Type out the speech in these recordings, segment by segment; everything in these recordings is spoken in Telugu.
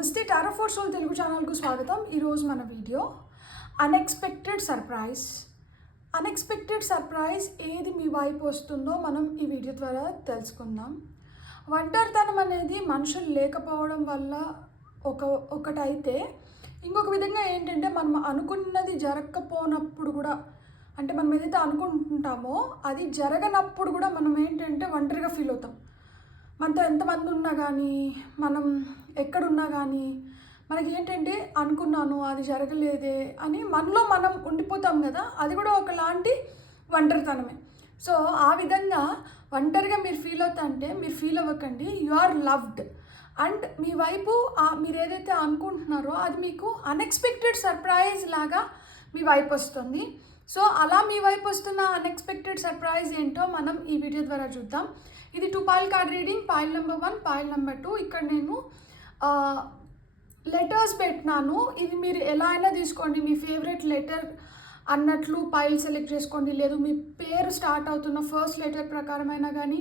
నమస్తే టారో ఫర్ సోల్ తెలుగు ఛానల్కు స్వాగతం. ఈరోజు మన వీడియో అన్ఎక్స్పెక్టెడ్ సర్ప్రైజ్ ఏది మీ వైపు వస్తుందో మనం ఈ వీడియో ద్వారా తెలుసుకుందాం. ఒంటరితనం అనేది మనుషులు లేకపోవడం వల్ల ఒకటైతే, ఇంకొక విధంగా ఏంటంటే మనం అనుకున్నది జరగకపోనప్పుడు కూడా, అంటే మనం ఏదైతే అనుకుంటుంటామో అది జరగనప్పుడు కూడా మనం ఏంటంటే ఒంటరిగా ఫీల్ అవుతాం. మనతో ఎంతమంది ఉన్నా కానీ, మనం ఎక్కడున్నా కానీ మనకి ఏంటంటే అనుకున్నాను అది జరగలేదే అని మనలో మనం ఉండిపోతాం కదా. అది కూడా ఒకలాంటి ఒంటరితనమే. సో ఆ విధంగా ఒంటరిగా మీరు ఫీల్ అవుతా అంటే మీరు ఫీల్ అవ్వకండి. You are loved. అండ్ మీ వైపు మీరు ఏదైతే అనుకుంటున్నారో అది మీకు అన్ఎక్స్పెక్టెడ్ సర్ప్రైజ్ లాగా మీ వైపు వస్తుంది. సో అలా మీ వైపు వస్తున్న అన్ఎక్స్పెక్టెడ్ సర్ప్రైజ్ ఏంటో మనం ఈ వీడియో ద్వారా చూద్దాం. ఇది 2 foil card reading. Foil number 1, foil number 2. ఇక్కడ నేను లెటర్స్ పెట్టినాను. ఇది మీరు ఎలా అయినా తీసుకోండి, మీ ఫేవరెట్ లెటర్ అన్నట్లు పాయిల్ సెలెక్ట్ చేసుకోండి. లేదు మీ పేరు స్టార్ట్ అవుతున్న ఫస్ట్ లెటర్ ప్రకారమైనా కానీ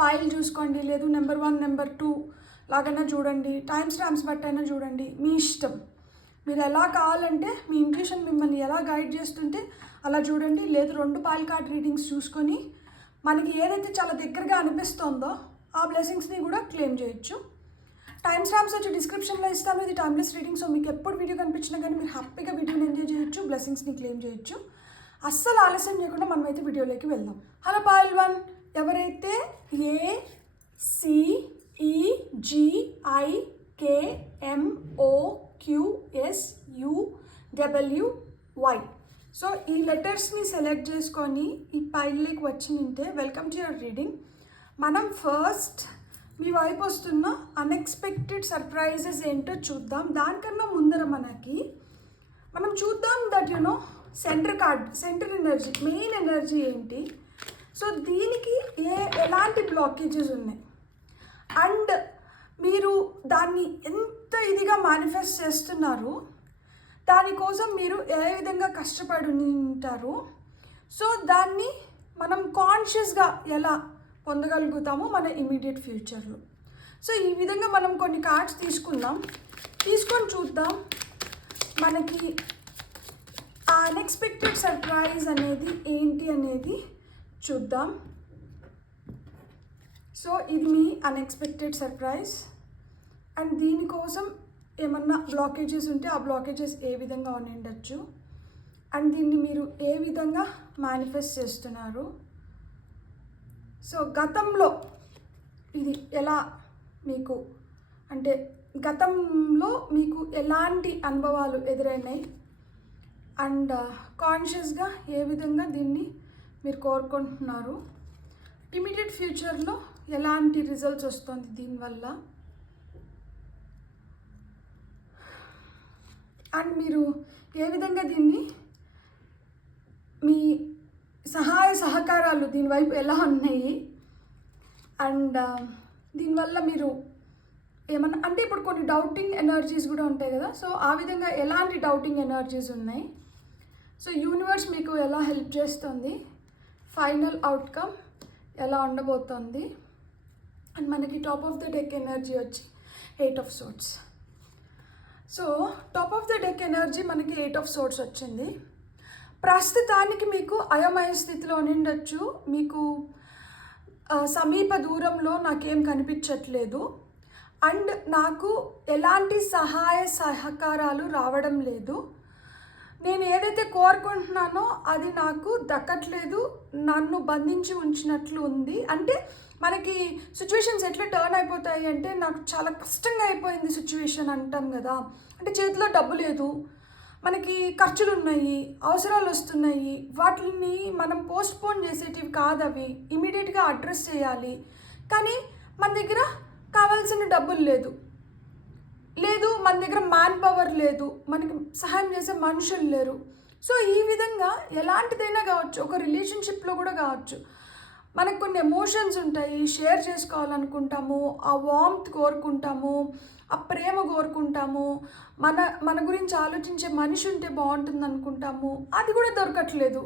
పాయిల్ చూసుకోండి. లేదు నెంబర్ 1, నెంబర్ 2 లాగైనా చూడండి. టైం స్టాంప్స్ బట్టైనా చూడండి, మీ ఇష్టం. మీరు ఎలా కావాలంటే మీ ఇంట్యూషన్ మిమ్మల్ని ఎలా గైడ్ చేస్తుంటే అలా చూడండి. లేదు 2 పాయిల్ కార్డ్ రీడింగ్స్ చూసుకొని మనకి ఏదైతే చాలా దగ్గరగా అనిపిస్తుందో ఆ బ్లెస్సింగ్స్ని కూడా క్లెయిమ్ చేయొచ్చు. టైం స్టాంప్స్ వచ్చి డిస్క్రిప్షన్లో ఇస్తాను. ఇది టైమ్లెస్ రీడింగ్. సో మీకు ఎప్పుడు వీడియో కనిపించినా కానీ మీరు హ్యాపీగా వీడియోని ఎంజాయ్ చేయొచ్చు, బ్లెస్సింగ్స్ని క్లెయిమ్ చేయొచ్చు. అస్సలు ఆలస్యం చేయకుండా మనమైతే వీడియోలోకి వెళ్దాం. హలో పాయిల్ 1, ఎవరైతే ACEGIKMOQSUWY సో ఈ లెటర్స్ని సెలెక్ట్ చేసుకొని ఈ పైల్లోకి వచ్చి నింటే వెల్కమ్ టు యువర్ రీడింగ్. మనం ఫస్ట్ మీ వైపు వస్తున్న అన్ఎక్స్పెక్టెడ్ సర్ప్రైజెస్ ఏంటో చూద్దాం. దానికన్నా ముందర మనం చూద్దాం that centre card, centre energy, main energy ఏంటి. సో దీనికి ఎలాంటి బ్లాకేజెస్ ఉన్నాయి అండ్ మీరు దాన్ని ఎంత ఇదిగా మేనిఫెస్ట్ చేస్తున్నారు, దానికోసం మీరు ఏ విధంగా కష్టపడి ఉంటారు. సో దాన్ని మనం కాన్షియస్గా ఎలా పొందగలుగుతామో మన ఇమీడియట్ ఫ్యూచర్లో. సో ఈ విధంగా మనం కొన్ని కార్డ్స్ తీసుకొని చూద్దాం మనకి ఆ అన్ఎక్స్పెక్టెడ్ సర్ప్రైజ్ అనేది ఏంటి అనేది చూద్దాం. సో ఇది మీ అన్ఎక్స్పెక్టెడ్ సర్ప్రైజ్ అండ్ దీనికోసం ఏమన్నా బ్లాకేజెస్ ఉంటే ఆ బ్లాకేజెస్ ఏ విధంగా ఉండొచ్చు అండ్ దీన్ని మీరు ఏ విధంగా మేనిఫెస్ట్ చేస్తున్నారు. సో గతంలో ఇది ఎలా మీకు, అంటే గతంలో మీకు ఎలాంటి అనుభవాలు ఎదురైనాయి అండ్ కాన్షియస్గా ఏ విధంగా దీన్ని మీరు కోరుకుంటున్నారు, ఇమీడియట్ ఫ్యూచర్లో ఎలాంటి రిజల్ట్స్ వస్తుంది దీనివల్ల, అండ్ మీరు ఏ విధంగా దీన్ని మీ సహాయ సహకారాలు దీనివైపు ఎలా ఉన్నాయి అండ్ దీనివల్ల మీరు ఏమన్నా, అంటే ఇప్పుడు కొన్ని డౌటింగ్ ఎనర్జీస్ కూడా ఉంటాయి కదా. సో ఆ విధంగా ఎలాంటి డౌటింగ్ ఎనర్జీస్ ఉన్నాయి, సో యూనివర్స్ మీకు ఎలా హెల్ప్ చేస్తుంది, ఫైనల్ అవుట్కమ్ ఎలా ఉండబోతుంది. అండ్ మనకి top of the deck energy వచ్చి 8 of Swords. So top of the deck energy మనకి 8 of Swords వచ్చింది. ప్రస్తుతానికి మీకు అయోమయ స్థితిలో ఉండొచ్చు, మీకు సమీప దూరంలో నాకేం కనిపించట్లేదు అండ్ నాకు ఎలాంటి సహాయ సహకారాలు రావడం లేదు, నేను ఏదైతే కోరుకుంటున్నానో అది నాకు దక్కట్లేదు, నన్ను బంధించి ఉంచినట్లు ఉంది. అంటే మనకి సిచ్యువేషన్స్ ఎట్లా టర్న్ అయిపోతాయి అంటే, నాకు చాలా కష్టంగా అయిపోయింది సిచ్యువేషన్ అంటాం కదా. అంటే చేతిలో డబ్బు లేదు, మనకి ఖర్చులు ఉన్నాయి, అవసరాలు వస్తున్నాయి, వాటిని మనం పోస్ట్పోన్ చేసేటివి కాదు, అవి ఇమీడియట్గా అడ్రస్ చేయాలి. కానీ మన దగ్గర కావాల్సిన డబ్బులు లేదు, మన దగ్గర మ్యాన్ పవర్ లేదు, మనకి సహాయం చేసే మనుషులు లేరు. సో ఈ విధంగా ఎలాంటిదైనా కావచ్చు, ఒక రిలేషన్షిప్లో కూడా కావచ్చు, మనకు కొన్ని ఎమోషన్స్ ఉంటాయి, షేర్ చేసుకోవాలనుకుంటాము, ఆ వార్మ్త్ కోరుకుంటాము, ఆ ప్రేమ కోరుకుంటాము, మన గురించి ఆలోచించే మనిషి ఉంటే బాగుంటుంది అనుకుంటాము, అది కూడా దొరకట్లేదు.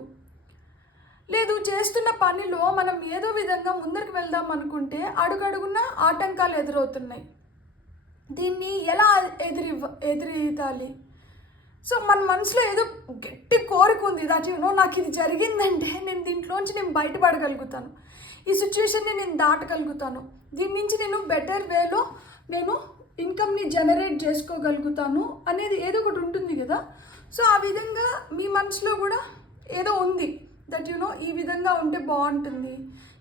లేదు చేస్తున్న పనిలో మనం ఏదో విధంగా ముందరికి వెళ్దాం అనుకుంటే అడుగడుగున ఆటంకాలు ఎదురవుతున్నాయి. దీన్ని ఎలా ఎదురీదాలి? సో మన మనసులో ఏదో గట్టి కోరిక ఉంది దట్ నాకు ఇది జరిగిందంటే నేను దీంట్లోంచి నేను బయటపడగలుగుతాను, ఈ సిచ్యువేషన్ని నేను దాటగలుగుతాను, దీని నుంచి నేను బెటర్ వేలో నేను ఇన్కమ్ని జనరేట్ చేసుకోగలుగుతాను అనేది ఏదో ఒకటి ఉంటుంది కదా. సో ఆ విధంగా మీ మనసులో కూడా ఏదో ఉంది దట్ ఈ విధంగా ఉంటే బాగుంటుంది,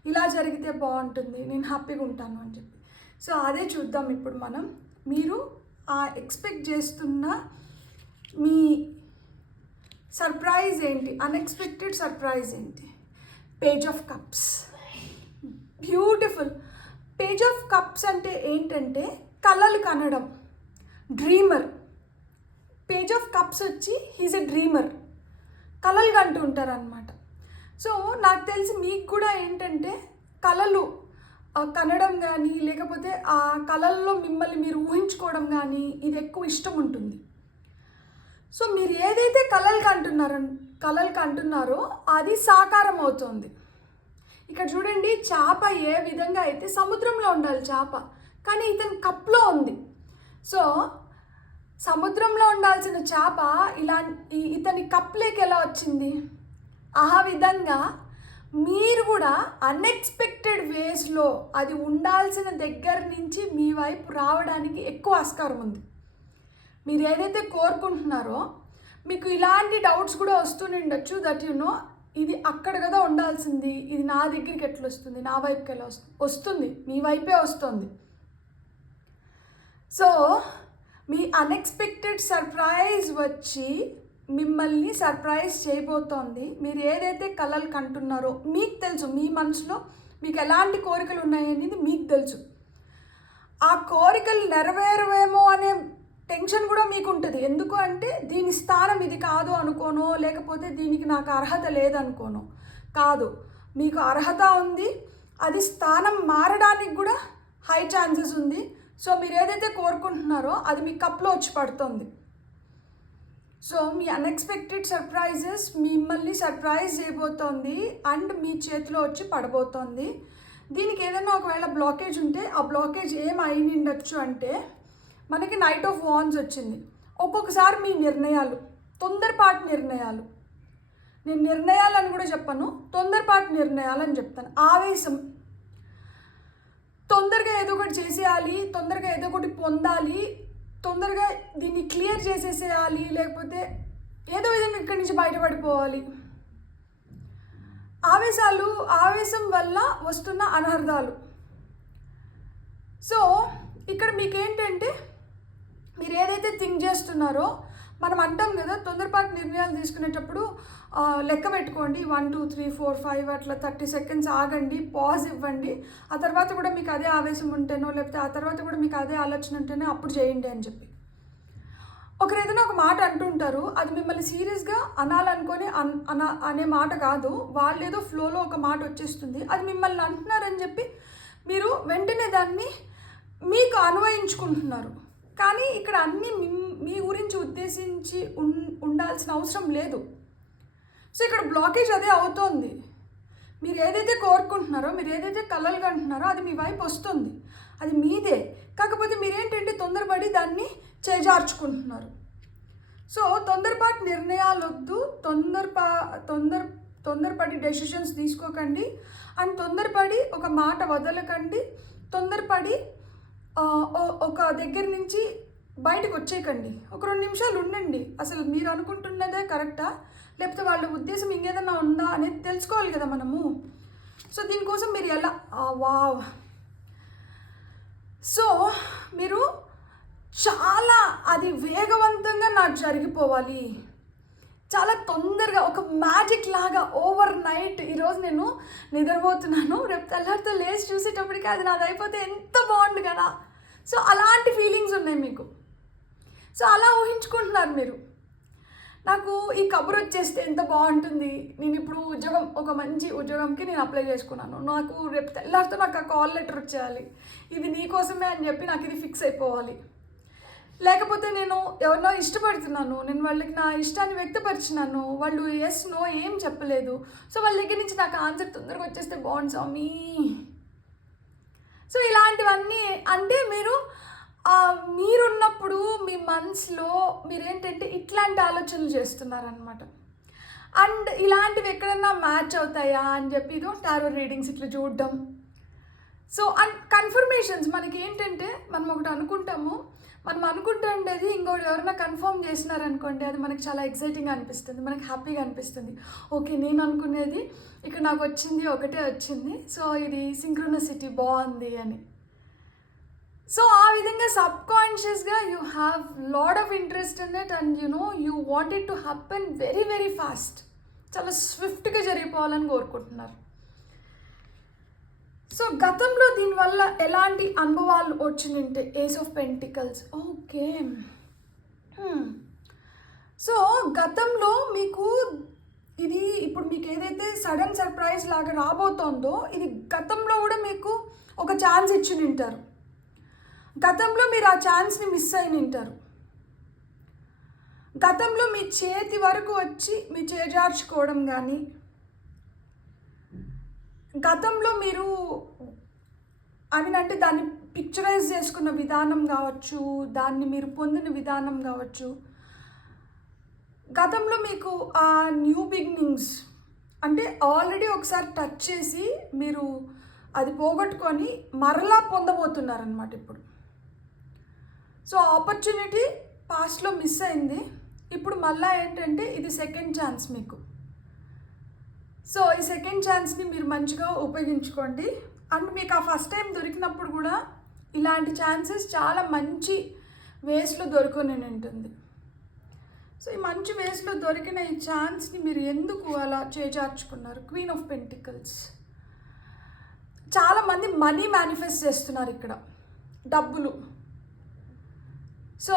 ఇలా జరిగితే బాగుంటుంది, నేను హ్యాపీగా ఉంటాను అని చెప్పి. సో అదే చూద్దాం ఇప్పుడు మనం. మీరు ఆ ఎక్స్పెక్ట్ చేస్తున్న మీ సర్ప్రైజ్ ఏంటి, అన్ఎక్స్పెక్టెడ్ సర్ప్రైజ్ ఏంటి? Page of cups, beautiful. Page of cups అంటే ఏంటంటే కలలు కనడం, డ్రీమర్. పేజ్ ఆఫ్ కప్స్ వచ్చి హీజ్ ఎ డ్రీమర్, కలలు కంటూ ఉంటారనమాట. సో నాకు తెలిసి మీకు కూడా ఏంటంటే కలలు కనడం కానీ లేకపోతే ఆ కలల్లో మిమ్మల్ని మీరు ఊహించుకోవడం కానీ ఇది ఎక్కువ ఇష్టం ఉంటుంది. సో మీరు ఏదైతే కలలు కంటున్నారో అది సాకారం అవుతుంది. ఇక్కడ చూడండి, చేప ఏ విధంగా అయితే సముద్రంలో ఉండాలి చేప, కానీ ఇతని కప్లో ఉంది. సో సముద్రంలో ఉండాల్సిన చేప ఇతని కప్లోకి ఎలా వచ్చింది? ఆ విధంగా మీరు కూడా అన్ఎక్స్పెక్టెడ్ వేస్లో అది ఉండాల్సిన దగ్గర నుంచి మీ వైపు రావడానికి ఎక్కువ ఆస్కారం ఉంది. మీరు ఏదైతే కోరుకుంటున్నారో మీకు ఇలాంటి డౌట్స్ కూడా వస్తూనే ఉండొచ్చు దట్ ఇది అక్కడ కదా ఉండాల్సింది, ఇది నా దగ్గరికి ఎట్లా వస్తుంది, నా వైపుకి ఎలా వస్తుంది, మీ వైపే వస్తుంది. సో మీ అన్ఎక్స్పెక్టెడ్ సర్ప్రైజ్ వచ్చి మిమ్మల్ని సర్ప్రైజ్ చేయబోతోంది. మీరు ఏదైతే కలలు కంటున్నారో మీకు తెలుసు, మీ మనసులో మీకు ఎలాంటి కోరికలు ఉన్నాయనేది మీకు తెలుసు. ఆ కోరికలు నెరవేరవేమో అనే టెన్షన్ కూడా మీకు ఉంటుంది. ఎందుకు అంటే దీని స్థానం ఇది కాదు అనుకోనో, లేకపోతే దీనికి నాకు అర్హత లేదనుకోనో కాదు, మీకు అర్హత ఉంది, అది స్థానం మారడానికి కూడా హై ఛాన్సెస్ ఉంది. సో మీరు ఏదైతే కోరుకుంటున్నారో అది మీ కప్లో వచ్చి పడుతుంది. సో మీ అన్ఎక్స్పెక్టెడ్ సర్ప్రైజెస్ మిమ్మల్ని సర్ప్రైజ్ చేయబోతోంది అండ్ మీ చేతిలో వచ్చి పడబోతోంది. దీనికి ఏదైనా ఒకవేళ బ్లాకేజ్ ఉంటే ఆ బ్లాకేజ్ ఏం అయి ఉండొచ్చు అంటే మనకి నైట్ ఆఫ్ వాన్స్ వచ్చింది. ఒక్కొక్కసారి మీ నిర్ణయాలు తొందరపాటు నిర్ణయాలు, నేను నిర్ణయాలు అని కూడా చెప్పను, తొందరపాటు నిర్ణయాలు అని చెప్తాను. ఆవేశం, తొందరగా ఏదో ఒకటి చేసేయాలి, తొందరగా ఏదో ఒకటి పొందాలి, తొందరగా దీన్ని క్లియర్ చేసేసేయాలి, లేకపోతే ఏదో విధంగా ఇక్కడి నుంచి బయటపడిపోవాలి. ఆవేశం వల్ల వస్తున్న అనర్థాలు. సో ఇక్కడ మీకేంటంటే మీరు ఏదైతే థింక్ చేస్తున్నారో, మనం అంటాం కదా తొందరపాటు నిర్ణయాలు తీసుకునేటప్పుడు లెక్క పెట్టుకోండి, 1 2 3 4 5 అట్లా 30 సెకండ్స్ ఆగండి, పాజ్ ఇవ్వండి. ఆ తర్వాత కూడా మీకు అదే ఆవేశం ఉంటేనో లేకపోతే ఆ తర్వాత కూడా మీకు అదే ఆలోచన ఉంటేనో అప్పుడు చేయండి అని చెప్పి. ఒకరు ఏదైనా ఒక మాట అంటుంటారు, అది మిమ్మల్ని సీరియస్గా అనాలనుకొని అనే మాట కాదు, వాళ్ళు ఏదో ఫ్లోలో ఒక మాట వచ్చేస్తుంది, అది మిమ్మల్ని అంటున్నారని చెప్పి మీరు వెంటనే దాన్ని మీకు అన్వయించుకుంటున్నారు. కానీ ఇక్కడ అన్నీ మీ గురించి ఉద్దేశించి ఉండాల్సిన అవసరం లేదు. సో ఇక్కడ బ్లాకేజ్ అదే అవుతోంది. మీరు ఏదైతే కోరుకుంటున్నారో, మీరు ఏదైతే కలలు కంటున్నారో అది మీ వైపు వస్తుంది, అది మీదే. కాకపోతే మీరేంటంటే తొందరపడి దాన్ని చేజార్చుకుంటున్నారు. సో తొందరపాటు నిర్ణయాలు వద్దు, తొందరపడి డెసిషన్స్ తీసుకోకండి అండ్ తొందరపడి ఒక మాట వదలకండి, తొందరపడి ఒక దగ్గర నుంచి బయటకు వచ్చేయకండి. ఒక 2 నిమిషాలు ఉండండి, అసలు మీరు అనుకుంటున్నదే కరెక్టా లేకపోతే వాళ్ళ ఉద్దేశం ఇంకేదన్నా ఉందా అనేది తెలుసుకోవాలి కదా మనము. సో దీనికోసం మీరు ఎలా వావ్. సో మీరు చాలా అది వేగవంతంగా నాకు జరిగిపోవాలి, చాలా తొందరగా ఒక మ్యాజిక్ లాగా ఓవర్ నైట్. ఈరోజు నేను నిద్రపోతున్నాను, రేపు తెల్లారితో లేచి చూసేటప్పటికి అది నాది అయిపోతే ఎంత బాగుండు కదా. సో అలాంటి ఫీలింగ్స్ ఉన్నాయి మీకు. సో అలా ఊహించుకుంటున్నారు మీరు. నాకు ఈ కబురు వచ్చేస్తే ఎంత బాగుంటుంది, నేను ఇప్పుడు ఒక మంచి ఉద్యోగంకి నేను అప్లై చేసుకున్నాను, నాకు రేపు తెల్లారితో నాకు ఆ కాల్ లెటర్ వచ్చేయాలి, ఇది నీకోసమే అని చెప్పి నాకు ఇది ఫిక్స్ అయిపోవాలి. లేకపోతే నేను ఎవరినో ఇష్టపడుతున్నాను, నేను వాళ్ళకి నా ఇష్టాన్ని వ్యక్తపరిచినాను, వాళ్ళు ఎస్ నో ఏం చెప్పలేదు, సో వాళ్ళ దగ్గర నుంచి నాకు ఆన్సర్ తొందరగా వచ్చేస్తే బాగుంది స్వామి. సో ఇలాంటివన్నీ అంటే మీరు మీరున్నప్పుడు మీ మనసులో మీరేంటంటే ఇట్లాంటి ఆలోచనలు చేస్తున్నారనమాట. అండ్ ఇలాంటివి ఎక్కడన్నా మ్యాచ్ అవుతాయా అని చెప్పి ఇదో టారో రీడింగ్స్ ఇట్లా చూడడం. సో అండ్ కన్ఫర్మేషన్స్ మనకి ఏంటంటే మనం ఒకటి అనుకుంటాము, మనం అనుకుంటుండేది ఇంకోటి ఎవరైనా కన్ఫర్మ్ చేసినారనుకోండి, అది మనకి చాలా ఎక్సైటింగ్గా అనిపిస్తుంది, మనకి హ్యాపీగా అనిపిస్తుంది. ఓకే, నేను అనుకునేది ఇక్కడ నాకు వచ్చింది, ఒకటే వచ్చింది, సో ఇది సింక్రోనసిటీ బాగుంది అని. సో ఆ విధంగా సబ్కాన్షియస్గా you have lot of interest in it and you want it to happen very very fast, చాలా స్విఫ్ట్గా జరిగిపోవాలని కోరుకుంటున్నారు. సో గతంలో దీనివల్ల ఎలాంటి అనుభవాలు వచ్చిందంటే ace of pentacles. Okay, so గతంలో మీకు ఇది ఇప్పుడు మీకు ఏదైతే సడన్ సర్ప్రైజ్ లాగా రాబోతోందో ఇది గతంలో కూడా మీకు ఒక ఛాన్స్ ఇచ్చి నింటారు. గతంలో మీరు ఆ ఛాన్స్ని మిస్ అయి నింటారు. గతంలో మీ చేతి వరకు వచ్చి మీ చేజార్చుకోవడం కానీ, గతంలో మీరు అంటే దాన్ని పిక్చరైజ్ చేసుకున్న విధానం కావచ్చు, దాన్ని మీరు పొందిన విధానం కావచ్చు, గతంలో మీకు ఆ న్యూ బిగినింగ్స్ అంటే ఆల్రెడీ ఒకసారి టచ్ చేసి మీరు అది పోగొట్టుకొని మరలా పొందబోతున్నారనమాట ఇప్పుడు. సో ఆపర్చునిటీ పాస్ట్లో మిస్ అయింది, ఇప్పుడు మళ్ళీ ఏంటంటే ఇది సెకండ్ ఛాన్స్ మీకు. సో ఈ సెకండ్ ఛాన్స్ని మీరు మంచిగా ఉపయోగించుకోండి. అండ్ మీకు ఆ ఫస్ట్ టైం దొరికినప్పుడు కూడా ఇలాంటి ఛాన్సెస్ చాలా మంచి వేస్లో దొరుకుని ఉంటుంది. సో ఈ మంచి వేస్లో దొరికిన ఈ ఛాన్స్ని మీరు ఎందుకు అలా చేజార్చుకున్నారు? Queen of pentacles. చాలామంది మనీ మేనిఫెస్ట్ చేస్తున్నారు ఇక్కడ, డబ్బులు. సో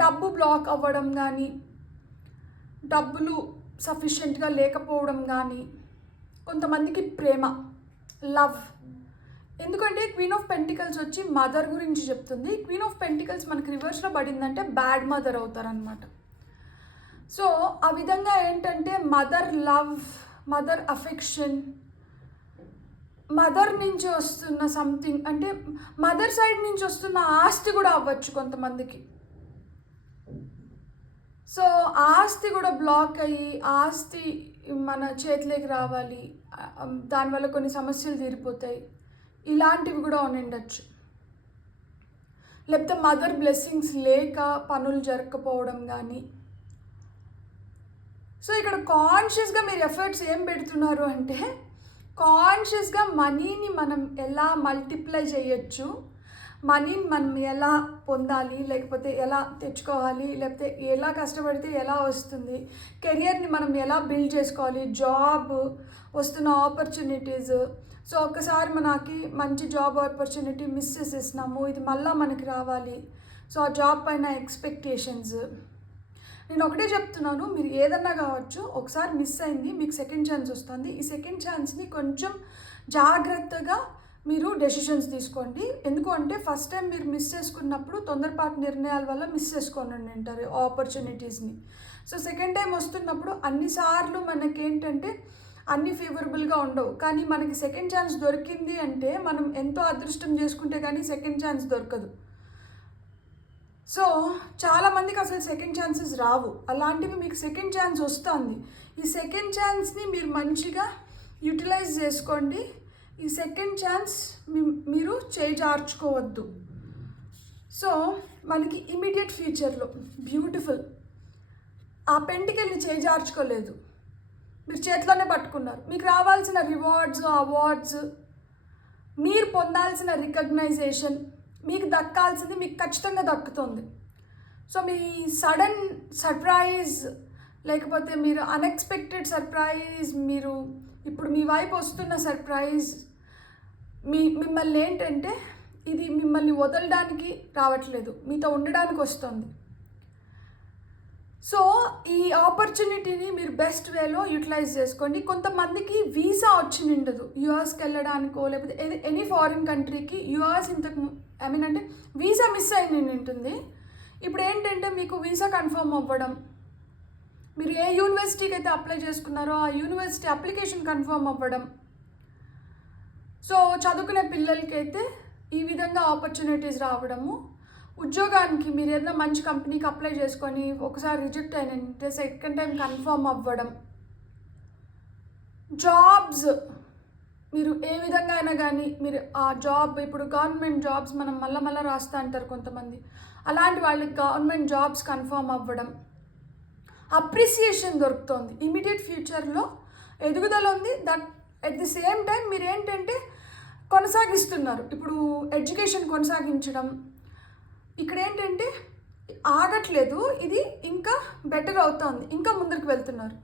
డబ్బు బ్లాక్ అవ్వడం కానీ, డబ్బులు సఫిషియెంట్గా లేకపోవడం కానీ, కొంతమందికి ప్రేమ, లవ్. ఎందుకంటే క్వీన్ ఆఫ్ పెంటికల్స్ వచ్చి మదర్ గురించి చెప్తుంది. క్వీన్ ఆఫ్ పెంటికల్స్ మనకి రివర్స్లో పడిందంటే బ్యాడ్ మదర్ అవుతారనమాట. సో ఆ విధంగా ఏంటంటే mother love, mother affection, mother నుంచి వస్తున్న సంథింగ్, అంటే మదర్ సైడ్ నుంచి వస్తున్న ఆస్తి కూడా అవ్వచ్చు కొంతమందికి. సో ఆస్తి కూడా బ్లాక్ అయ్యి ఆస్తి మన చేతిలోకి రావాలి, దానివల్ల కొన్ని సమస్యలు తీరిపోతాయి, ఇలాంటివి కూడా ఉండొచ్చు. లేకపోతే మదర్ బ్లెస్సింగ్స్ లేక పనులు జరగకపోవడం కానీ. సో ఇక్కడ కాన్షియస్గా మీరు ఎఫర్ట్స్ ఏం పెడుతున్నారు అంటే, కాన్షియస్గా మనీని మనం ఎలా మల్టిప్లై చేయొచ్చు, మనీని మనం ఎలా పొందాలి, లేకపోతే ఎలా తెచ్చుకోవాలి, లేకపోతే ఎలా కష్టపడితే ఎలా వస్తుంది, కెరియర్ని మనం ఎలా బిల్డ్ చేసుకోవాలి, జాబ్ వస్తున్న ఆపర్చునిటీస్. సో ఒక్కసారి మనకి మంచి జాబ్ ఆపర్చునిటీ మిస్ చేసేసినాము, ఇది మళ్ళీ మనకి రావాలి. సో ఆ జాబ్ పైన ఎక్స్పెక్టేషన్స్. నేను ఒకటే చెప్తున్నాను, మీరు ఏదన్నా కావచ్చు, ఒకసారి మిస్ అయింది, మీకు సెకండ్ ఛాన్స్ వస్తుంది. ఈ సెకండ్ ఛాన్స్ని కొంచెం జాగ్రత్తగా మీరు డెసిషన్స్ తీసుకోండి. ఎందుకు అంటే ఫస్ట్ టైం మీరు మిస్ చేసుకున్నప్పుడు తొందరపాటు నిర్ణయాల వల్ల మిస్ చేసుకొని ఉంటారు ఆపర్చునిటీస్ని. సో సెకండ్ టైం వస్తున్నప్పుడు అన్నిసార్లు మనకేంటంటే అన్నీ ఫేవరబుల్గా ఉండవు, కానీ మనకి సెకండ్ ఛాన్స్ దొరికింది అంటే మనం ఎంతో అదృష్టం చేసుకుంటే కానీ సెకండ్ ఛాన్స్ దొరకదు. సో చాలామందికి అసలు సెకండ్ ఛాన్సెస్ రావు, అలాంటివి మీకు సెకండ్ ఛాన్స్ వస్తుంది. ఈ సెకండ్ ఛాన్స్ని మీరు మంచిగా యూటిలైజ్ చేసుకోండి. ఈ సెకండ్ ఛాన్స్ మీరు చేజార్చుకోవద్దు. సో మనకి ఇమీడియట్ ఫ్యూచర్లో బ్యూటిఫుల్, ఆ పెంటికల్ని చేజార్చుకోలేదు, మీరు చేతిలోనే పట్టుకున్నారు. మీకు రావాల్సిన రివార్డ్స్, అవార్డ్స్, మీరు పొందాల్సిన రికగ్నైజేషన్, మీకు దక్కాల్సింది మీకు ఖచ్చితంగా దక్కుతుంది. సో మీ సడన్ సర్ప్రైజ్, లేకపోతే మీరు అన్ఎక్స్పెక్టెడ్ సర్ప్రైజ్, మీరు ఇప్పుడు మీ వైపు వస్తున్న సర్ప్రైజ్ మిమ్మల్ని ఏంటంటే ఇది మిమ్మల్ని వదలడానికి రావట్లేదు, మీతో ఉండడానికి వస్తుంది. సో ఈ ఆపర్చునిటీని మీరు బెస్ట్ వేలో యూటిలైజ్ చేసుకోండి. కొంతమందికి వీసా వచ్చి ఉండదు యూఎస్కి వెళ్ళడానికో, లేకపోతే ఎనీ ఫారిన్ కంట్రీకి. యూఎస్ అంటే వీసా మిస్ అయి ఉంటుంది. ఇప్పుడు ఏంటంటే మీకు వీసా కన్ఫర్మ్ అవ్వడం, మీరు ఏ యూనివర్సిటీకి అయితే అప్లై చేసుకున్నారో ఆ యూనివర్సిటీ అప్లికేషన్ కన్ఫర్మ్ అవ్వడం. సో చదువుకునే పిల్లలకి అయితే ఈ విధంగా ఆపర్చునిటీస్ రావడము, ఉద్యోగానికి మీరు ఏదైనా మంచి కంపెనీకి అప్లై చేసుకొని ఒకసారి రిజెక్ట్ అయినంటే సెకండ్ టైం కన్ఫర్మ్ అవ్వడం, జాబ్స్ మీరు ఏ విధంగా అయినా కానీ మీరు ఆ జాబ్, ఇప్పుడు గవర్నమెంట్ జాబ్స్ మనం మళ్ళీ రాస్తూ అంటారు కొంతమంది, అలాంటి వాళ్ళకి గవర్నమెంట్ జాబ్స్ కన్ఫర్మ్ అవ్వడం, అప్రిసియేషన్ దొరుకుతుంది, ఇమీడియట్ ఫ్యూచర్లో ఎదుగుదల ఉంది. That at the same time మీరు ఏంటంటే కొనసాగిస్తున్నారు. ఇప్పుడు ఎడ్యుకేషన్ కొనసాగించడం, ఇక్కడ ఏంటంటే ఆగట్లేదు, ఇది ఇంకా బెటర్ అవుతుంది, ఇంకా ముందుకు వెళ్తున్నారు.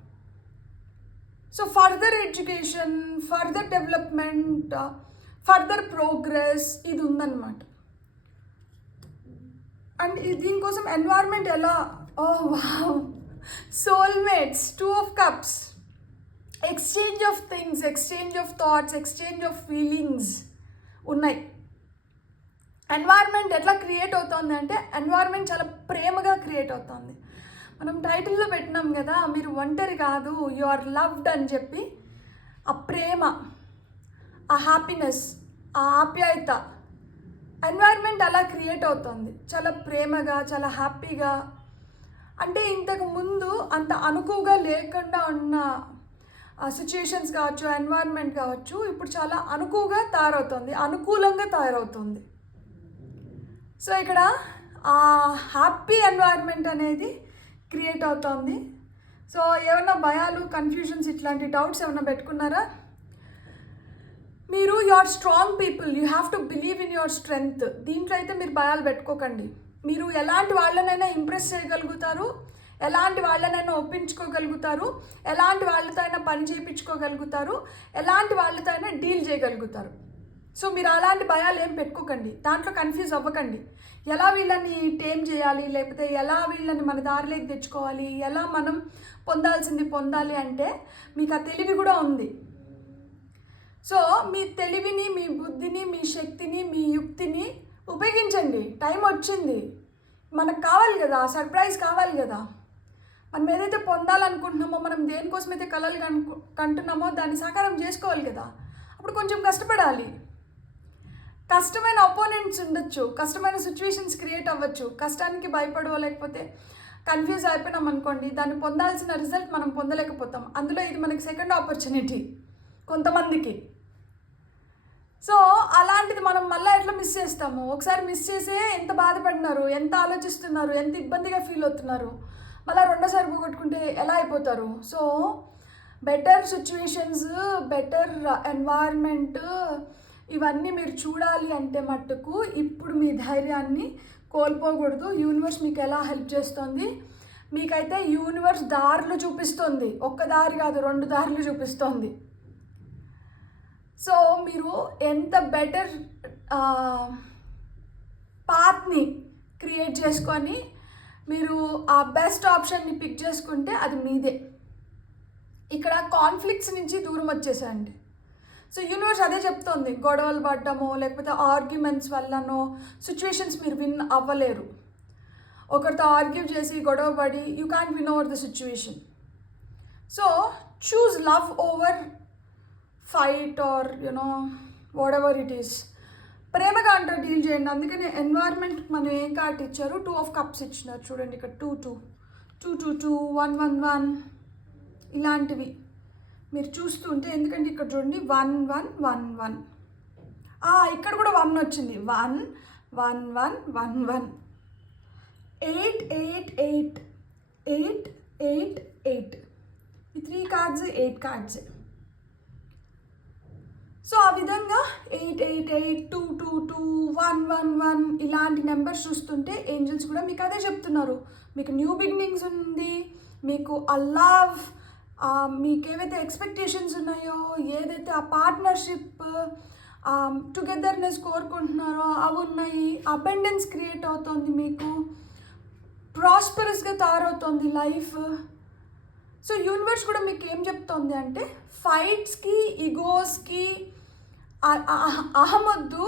So further education, further development, further progress ఇది ఉందన్నమాట. అండ్ దీనికోసం ఎన్వైర్న్మెంట్ ఎలా, oh wow, soulmates, 2 of Cups, exchange of things, exchange of thoughts, exchange of feelings ఉన్నాయి. ఎన్వైర్న్మెంట్ ఎట్లా క్రియేట్ అవుతుంది అంటే ఎన్వైర్న్మెంట్ చాలా ప్రేమగా క్రియేట్ అవుతుంది. మనం టైటిల్లో పెట్టినాం కదా, మీరు ఒంటరి కాదు, యు ఆర్ లవ్డ్ అని చెప్పి, ఆ ప్రేమ, ఆ హ్యాపీనెస్, ఆ ఆప్యాయత, ఎన్వైర్న్మెంట్ అలా క్రియేట్ అవుతుంది చాలా ప్రేమగా, చాలా హ్యాపీగా. అంటే ఇంతకు ముందు అంత అనుకువగా లేకుండా ఉన్న సిచ్యుయేషన్స్ కావచ్చు, ఎన్వైర్న్మెంట్ కావచ్చు, ఇప్పుడు చాలా అనుకువగా తయారవుతుంది, అనుకూలంగా తయారవుతుంది. సో ఇక్కడ ఆ హ్యాపీ ఎన్వైర్న్మెంట్ అనేది క్రియేట్ అవుతుంది. సో ఏమైనా భయాలు, కన్ఫ్యూజన్స్, ఇట్లాంటి డౌట్స్ ఏమైనా పెట్టుకున్నారా? మీరు your strong people, you have to believe in your strength. దీంట్లో అయితే మీరు భయాలు పెట్టుకోకండి. మీరు ఎలాంటి వాళ్ళనైనా ఇంప్రెస్ చేయగలుగుతారు, ఎలాంటి వాళ్ళనైనా ఒప్పించుకోగలుగుతారు, ఎలాంటి వాళ్ళతో అయినా పని చేయించుకోగలుగుతారు, ఎలాంటి వాళ్ళతో అయినా డీల్ చేయగలుగుతారు. సో మీరు అలాంటి భయాలు ఏం పెట్టుకోకండి, దాంట్లో కన్ఫ్యూజ్ అవ్వకండి. ఎలా వీళ్ళని టేమ్ చేయాలి, లేకపోతే ఎలా వీళ్ళని మన దారిలోకి తెచ్చుకోవాలి, ఎలా మనం పొందాల్సింది పొందాలి అంటే మీకు ఆ తెలివి కూడా ఉంది. సో మీ తెలివిని, మీ బుద్ధిని, మీ శక్తిని, మీ యుక్తిని ఉపయోగించండి. టైం వచ్చింది, మనకు కావాలి కదా, సర్ప్రైజ్ కావాలి కదా. మనం ఏదైతే పొందాలనుకుంటున్నామో, మనం దేనికోసమైతే కలలు కంటున్నామో దాన్ని సాకారం చేసుకోవాలి కదా. అప్పుడు కొంచెం కష్టపడాలి. కష్టమైన అపోనెంట్స్ ఉండొచ్చు, కష్టమైన సిచ్యువేషన్స్ క్రియేట్ అవ్వచ్చు. కష్టానికి భయపడో లేకపోతే కన్ఫ్యూజ్ అయిపోయినాం అనుకోండి, దాన్ని పొందాల్సిన రిజల్ట్ మనం పొందలేకపోతాం. అందులో ఇది మనకి సెకండ్ ఆపర్చునిటీ కొంతమందికి. సో అలాంటిది మనం మళ్ళీ ఎట్లా మిస్ చేస్తాము? ఒకసారి మిస్ చేసే ఎంత బాధపడినారు, ఎంత ఆలోచిస్తున్నారు, ఎంత ఇబ్బందిగా ఫీల్ అవుతున్నారు, మళ్ళీ రెండోసారి పోగొట్టుకుంటే ఎలా అయిపోతారు? So better situations, better environment, ఇవన్నీ మీరు చూడాలి అంటే మట్టుకు ఇప్పుడు మీ ధైర్యాన్ని కోల్పోకూడదు. యూనివర్స్ మీకు ఎలా హెల్ప్ చేస్తుంది? మీకైతే యూనివర్స్ దారులు చూపిస్తుంది, ఒక్క దారి కాదు 2 దారులు చూపిస్తుంది. సో మీరు ఎంత బెటర్ పాత్ని క్రియేట్ చేసుకొని మీరు ఆ బెస్ట్ ఆప్షన్ని పిక్ చేసుకుంటే అది మీదే. ఇక్కడ కాన్ఫ్లిక్ట్స్ నుంచి దూరం వచ్చేసండి. సో యూనివర్స్ అదే చెప్తుంది, గొడవలు పడ్డమో లేకపోతే ఆర్గ్యుమెంట్స్ వల్లనో సిచ్యువేషన్స్ మీరు విన్ అవ్వలేరు. ఒకరితో ఆర్గ్యూ చేసి గొడవ పడి you can win over the situation. So choose love over fight or what ever it is. ప్రేమగా అంటే డీల్ చేయండి. అందుకని ఎన్వైర్న్మెంట్ మనం ఏం కార్డ్ ఇచ్చారు, 2 of Cups ఇచ్చినారు. చూడండి ఇక్కడ 2 2 2 2 2 1 1 1 ఇలాంటివి మీరు చూస్తుంటే, ఎందుకంటే ఇక్కడ చూడండి 1 1 1 1, ఇక్కడ కూడా 1 వచ్చింది, 1 1 1 1 1, 8 8 8 8 8 8, ఈ 3 కార్డ్స్ 8 కార్డ్స్. సో ఆ విధంగా 8 8 8 2 2 2 1 1 1 ఇలాంటి నెంబర్స్ చూస్తుంటే ఏంజల్స్ కూడా మీకు అదే చెప్తున్నారు. మీకు న్యూ బిగినింగ్స్ ఉంది, మీకు ఆ లవ్, మీకు ఏవైతే ఎక్స్పెక్టేషన్స్ ఉన్నాయో, ఏదైతే ఆ పార్ట్నర్షిప్, టుగెదర్నెస్ కోరుకుంటున్నారో అవి ఉన్నాయి. అబెండెన్స్ క్రియేట్ అవుతుంది, మీకు ప్రాస్పరస్గా తయారవుతుంది లైఫ్. సో యూనివర్స్ కూడా మీకు ఏం చెప్తుంది అంటే ఫైట్స్కి, ఈగోస్కి అహమొద్దు,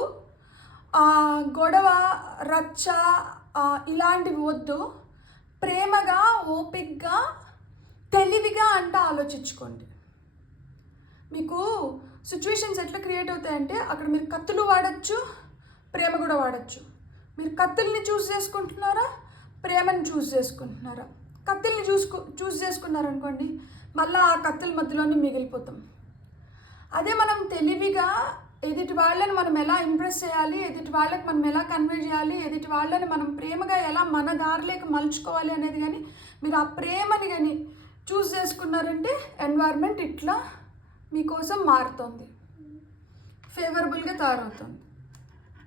గొడవ, రచ్చ ఇలాంటివి వద్దు. ప్రేమగా, ఓపిక్గా, తెలివిగా అంటే ఆలోచించుకోండి. మీకు సిచ్యువేషన్స్ ఎట్లా క్రియేట్ అవుతాయంటే అక్కడ మీరు కత్తులు వాడచ్చు, ప్రేమ కూడా వాడచ్చు. మీరు కత్తుల్ని చూస్ చేసుకుంటున్నారా, ప్రేమని చూస్ చేసుకుంటున్నారా? కత్తుల్ని చూస్ చేసుకున్నారనుకోండి, మళ్ళీ ఆ కత్తుల మధ్యలోనే మిగిలిపోతాం. అదే మనం తెలివిగా ఎదుటి వాళ్ళని మనం ఎలా ఇంప్రెస్ చేయాలి, ఎదుటి వాళ్ళకి మనం ఎలా కన్వే చేయాలి, ఎదుటి వాళ్ళని మనం ప్రేమగా ఎలా మన దారిలోకి మలుచుకోవాలి అనేది కానీ మీరు ఆ ప్రేమని కానీ చూస్ చేసుకున్నారంటే ఎన్వైర్న్మెంట్ ఇట్లా మీకోసం మారుతుంది, ఫేవరబుల్గా తయారవుతుంది.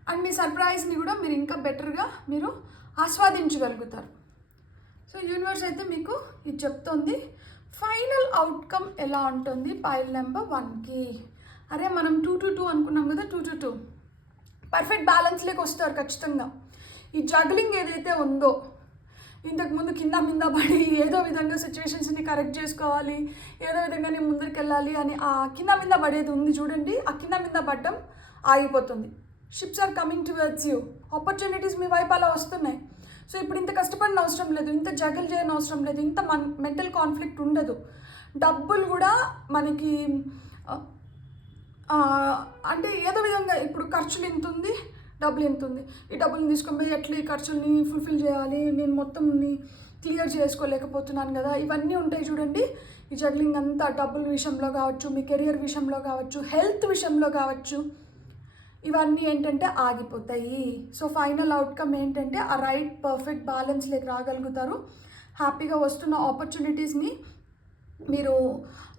అండ్ మీ సర్ప్రైజ్ని కూడా మీరు ఇంకా బెటర్గా మీరు ఆస్వాదించగలుగుతారు. సో యూనివర్స్ అయితే మీకు ఇది చెప్తుంది. ఫైనల్ అవుట్కమ్ ఎలా ఉంటుంది పైల్ నెంబర్ 1కి? అరే మనం 2-2 అనుకున్నాం కదా, 2-2 పర్ఫెక్ట్ బ్యాలెన్స్లోకి వస్తారు ఖచ్చితంగా. ఈ జగ్లింగ్ ఏదైతే ఉందో, ఇంతకుముందు కింద మీద పడి ఏదో విధంగా సిచ్యువేషన్స్ని కరెక్ట్ చేసుకోవాలి, ఏదో విధంగా నేను ముందరికి వెళ్ళాలి అని ఆ కింద మీద పడేది ఉంది చూడండి, ఆ కింద మీద పడ్డం ఆగిపోతుంది. Ships are coming towards you, opportunities మీ వైపు అలా వస్తున్నాయి. సో ఇప్పుడు ఇంత కష్టపడిన అవసరం లేదు, ఇంత జగల్ చేయని అవసరం లేదు, ఇంత మెంటల్ కాన్ఫ్లిక్ట్ ఉండదు. డబ్బులు కూడా మనకి అంటే ఏదో విధంగా ఇప్పుడు ఖర్చులు ఎంత ఉంది, డబ్బులు ఎంత ఉంది, ఈ డబ్బులు తీసుకొని పోయి ఎట్లా ఈ ఖర్చుల్ని ఫుల్ఫిల్ చేయాలి, నేను మొత్తంని క్లియర్ చేసుకోలేకపోతున్నాను కదా, ఇవన్నీ ఉంటాయి చూడండి. ఈ జగ్లింగ్ అంతా డబ్బుల విషయంలో కావచ్చు, మీ కెరియర్ విషయంలో కావచ్చు, హెల్త్ విషయంలో కావచ్చు, ఇవన్నీ ఏంటంటే ఆగిపోతాయి. సో ఫైనల్ అవుట్కమ్ ఏంటంటే ఆ రైట్ పర్ఫెక్ట్ బ్యాలెన్స్లోకి రాగలుగుతారు. హ్యాపీగా వస్తున్న ఆపర్చునిటీస్ని మీరు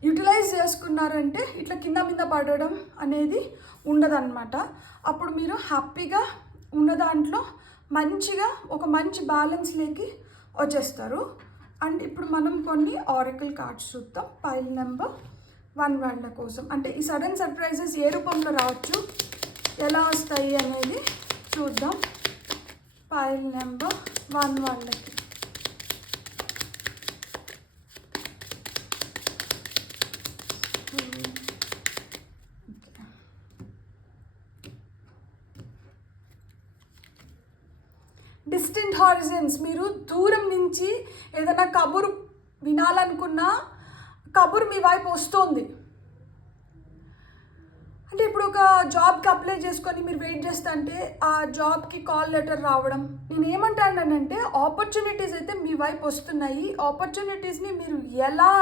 యూటిలైజ్ చేసుకున్నారంటే ఇట్లా కింద మీద పడడం అనేది ఉండదన్నమాట. అప్పుడు మీరు హ్యాపీగా ఉన్న దాంట్లో మంచిగా ఒక మంచి బ్యాలెన్స్లోకి వచ్చేస్తారు. అండ్ ఇప్పుడు మనం కొన్ని ఆరికల్ కార్డ్స్ చూద్దాం పైల్ నెంబర్ 1 వాళ్ళ కోసం. అంటే ఈ సడన్ సర్ప్రైజెస్ ఏ రూపంలో రావచ్చు, ఎలా వస్తాయి అనేది చూద్దాం. పైల్ నెంబర్ 1 వాళ్ళకి డిస్టెంట్ హారిజన్స్, మీరు దూరం నుంచి ఏదైనా కబురు వినాలనుకున్నా కబురు మీ వైపు వస్తుంది. అంటే ఇప్పుడు ఒక జాబ్కి అప్లై చేసుకొని మీరు వెయిట్ చేస్తా అంటే ఆ జాబ్కి కాల్ లెటర్ రావడం, నేను ఏమంటానంటే ఆపర్చునిటీస్ అయితే మీ వైపు వస్తున్నాయి. ఆపర్చునిటీస్ని మీరు ఎలా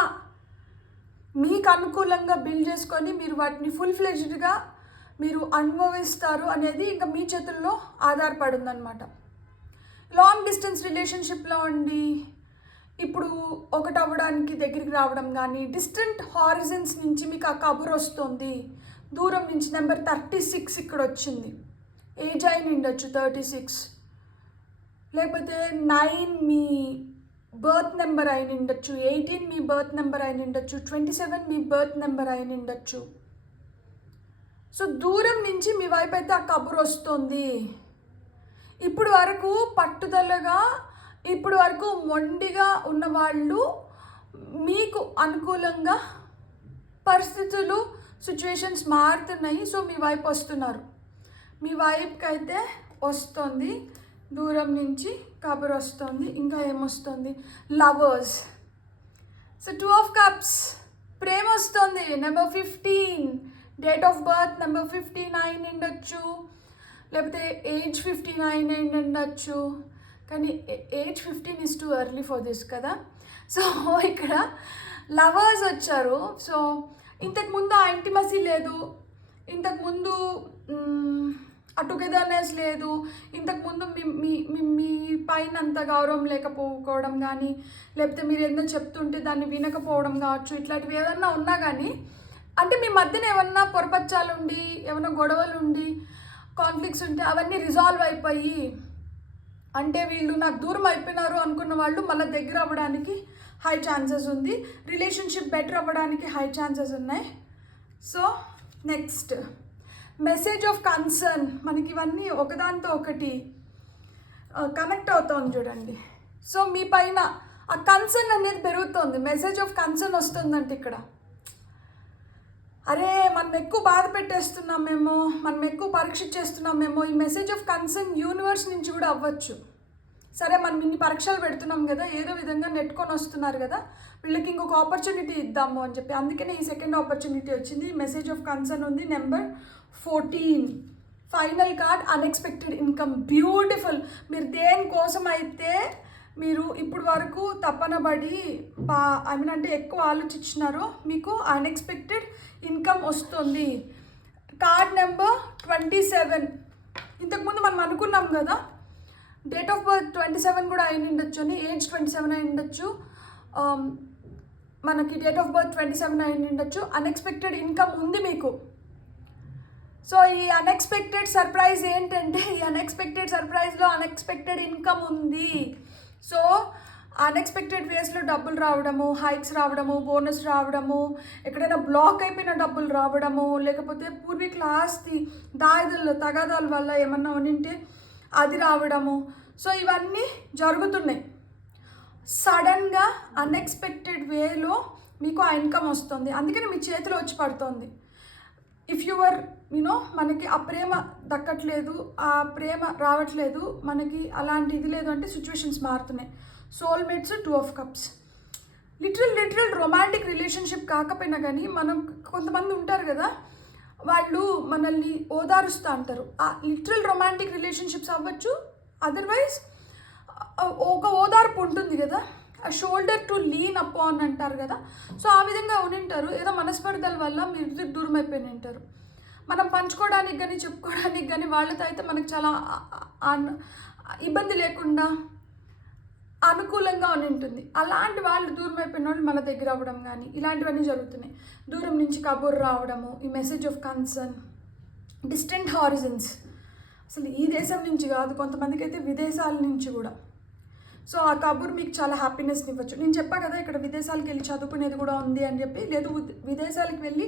మీకు అనుకూలంగా బిల్డ్ చేసుకొని మీరు వాటిని ఫుల్ ఫ్లెడ్జ్డ్గా మీరు అనుభవిస్తారు అనేది ఇంకా మీ చేతుల్లో ఆధారపడి ఉందన్నమాట. లాంగ్ డిస్టెన్స్ రిలేషన్షిప్లో ఉండి ఇప్పుడు ఒకటి అవ్వడానికి దగ్గరికి రావడం కానీ, డిస్టెంట్ హారిజన్స్ నుంచి మీకు ఆ కబురు వస్తుంది. దూరం నుంచి నెంబర్ 36 ఇక్కడ వచ్చింది, ఏజ్ అయిన ఉండొచ్చు 36, లేకపోతే 9 మీ బర్త్ నెంబర్ అయిన ఉండొచ్చు, 18 మీ బర్త్ నెంబర్ అయిన ఉండొచ్చు, 27 మీ బర్త్ నెంబర్ అయిన ఉండొచ్చు. సో దూరం నుంచి మీ వైపు అయితే ఆ కబురు వస్తుంది. ఇప్పుడు వరకు పట్టుదలగా, ఇప్పుడు వరకు మొండిగా ఉన్నవాళ్ళు మీకు అనుకూలంగా పరిస్థితులు సిచ్యువేషన్స్ మారుతున్నాయి. సో మీ వైపు వస్తున్నారు, మీ వైపుకి అయితే వస్తుంది. దూరం నుంచి కబురు వస్తుంది. ఇంకా ఏమొస్తుంది, లవర్స్. సో 2 of Cups, ప్రేమ వస్తుంది. Number 15, date of birth number 59 ఉండొచ్చు, లేకపోతే ఏజ్ 59 అయి ఉండొచ్చు. కానీ age 15 is too early for this కదా. సో ఇక్కడ లవర్స్ వచ్చారు. సో ఇంతకుముందు ఆ ఇంటిమసీ లేదు, ఇంతకుముందు ఆ టుగెదర్నెస్ లేదు, ఇంతకుముందు మీ పైన అంత గౌరవం లేకపోవడం కానీ, లేకపోతే మీరు ఏదైనా చెప్తుంటే దాన్ని వినకపోవడం కావచ్చు, ఇట్లాంటివి ఏదన్నా ఉన్నా కానీ, అంటే మీ మధ్యన ఏమన్నా పొరపచ్చాలు ఉండి, ఏమన్నా గొడవలు ఉండి, కాన్ఫ్లిక్ట్స్ ఉంటే అవన్నీ రిజాల్వ్ అయిపోయి, అంటే వీళ్ళు నాకు దూరం అయిపోయినారు అనుకున్న వాళ్ళు మళ్ళీ దగ్గర అవ్వడానికి హై ఛాన్సెస్ ఉంది. రిలేషన్షిప్ బెటర్ అవ్వడానికి హై ఛాన్సెస్ ఉన్నాయి. So next message of concern, మనకి ఇవన్నీ ఒకదాంతో ఒకటి కనెక్ట్ అవుతుంది చూడండి. సో మీ పైన ఆ కన్సర్న్ అనేది పెరుగుతుంది, మెసేజ్ ఆఫ్ కన్సర్న్ వస్తుందంటే ఇక్కడ అరే మనం ఎక్కువ బాధ పెట్టేస్తున్నామేమో, మనం ఎక్కువ పరీక్ష చేస్తున్నామేమో. ఈ మెసేజ్ ఆఫ్ కన్సర్న్ యూనివర్స్ నుంచి కూడా అవ్వచ్చు. సరే మనం ఇన్ని పరీక్షలు పెడుతున్నాం కదా, ఏదో విధంగా నెట్టుకొని వస్తున్నారు కదా, వీళ్ళకి ఇంకొక ఆపర్చునిటీ ఇద్దాము అని చెప్పి అందుకనే ఈ సెకండ్ ఆపర్చునిటీ వచ్చింది. మెసేజ్ ఆఫ్ కన్సర్న్ ఉంది number 14. Final card unexpected income. Beautiful. మీరు దేనికోసం అయితే మీరు ఇప్పుడు వరకు తపనబడి అంటే ఎక్కువ ఆలోచించినారో మీకు అన్ఎక్స్పెక్టెడ్ ఇన్కమ్ వస్తుంది. Card number 27. ఇంతకుముందు మనం అనుకున్నాం కదా డేట్ ఆఫ్ బర్త్ 27 కూడా అయి ఉండొచ్చు అని, ఏజ్ 27 అయి ఉండొచ్చు, మనకి డేట్ ఆఫ్ బర్త్ 27 అయి ఉండొచ్చు. అన్ఎక్స్పెక్టెడ్ ఇన్కమ్ ఉంది మీకు. సో ఈ అన్ఎక్స్పెక్టెడ్ సర్ప్రైజ్ ఏంటంటే ఈ అన్ఎక్స్పెక్టెడ్ సర్ప్రైజ్లో అన్ఎక్స్పెక్టెడ్ ఇన్కమ్ ఉంది. సో అన్ఎక్స్పెక్టెడ్ వేస్లో డబ్బులు రావడము, హైక్స్ రావడము, బోనస్ రావడము, ఎక్కడైనా బ్లాక్ అయిపోయిన డబ్బులు రావడము, లేకపోతే పూర్వీకుల ఆస్తి దాయిదాలు తగాదాల వల్ల ఏమన్నా ఉంటే అది రావడము. సో ఇవన్నీ జరుగుతున్నాయి. సడన్గా అన్ఎక్స్పెక్టెడ్ వేలో మీకు ఆ ఇన్కమ్ వస్తుంది. అందుకని మీ చేతిలో వచ్చి పడుతుంది. ఇఫ్ యువర్ మనకి ఆ ప్రేమ దక్కట్లేదు, ఆ ప్రేమ రావట్లేదు, మనకి అలాంటి ఇది లేదు అంటే సిచ్యువేషన్స్ మారుతున్నాయి. Soulmates, 2 of Cups. Literal romantic relationship కాకపోయినా కానీ మనం కొంతమంది ఉంటారు కదా, వాళ్ళు మనల్ని ఓదారుస్తూ అంటారు. ఆ లిటరల్ రొమాంటిక్ రిలేషన్షిప్స్ అవ్వచ్చు, అదర్వైజ్ ఒక ఓదార్పు ఉంటుంది కదా, ఆ షోల్డర్ టు లీన్ అపాన్ అంటారు కదా. సో ఆ విధంగా ఉనింటారు. ఏదో మనస్పర్ధల వల్ల మీరు దూరం అయిపోయి ఉంటారు. మనం పంచుకోవడానికి కానీ చెప్పుకోవడానికి కానీ వాళ్ళతో అయితే మనకు చాలా ఇబ్బంది లేకుండా అనుకూలంగా ఉంటుంది. అలాంటి వాళ్ళు దూరం అయిపోయిన వాళ్ళు మన దగ్గర అవ్వడం కానీ ఇలాంటివన్నీ జరుగుతున్నాయి. దూరం నుంచి కబుర్ రావడము, ఈ message of concern, distant horizons. అసలు ఈ దేశం నుంచి కాదు, కొంతమందికి అయితే విదేశాల నుంచి కూడా. సో ఆ కబుర్ మీకు చాలా హ్యాపీనెస్ని ఇవ్వచ్చు. నేను చెప్పా కదా ఇక్కడ విదేశాలకు వెళ్ళి చదువుకునేది కూడా ఉంది అని చెప్పి, లేదు విదేశాలకు వెళ్ళి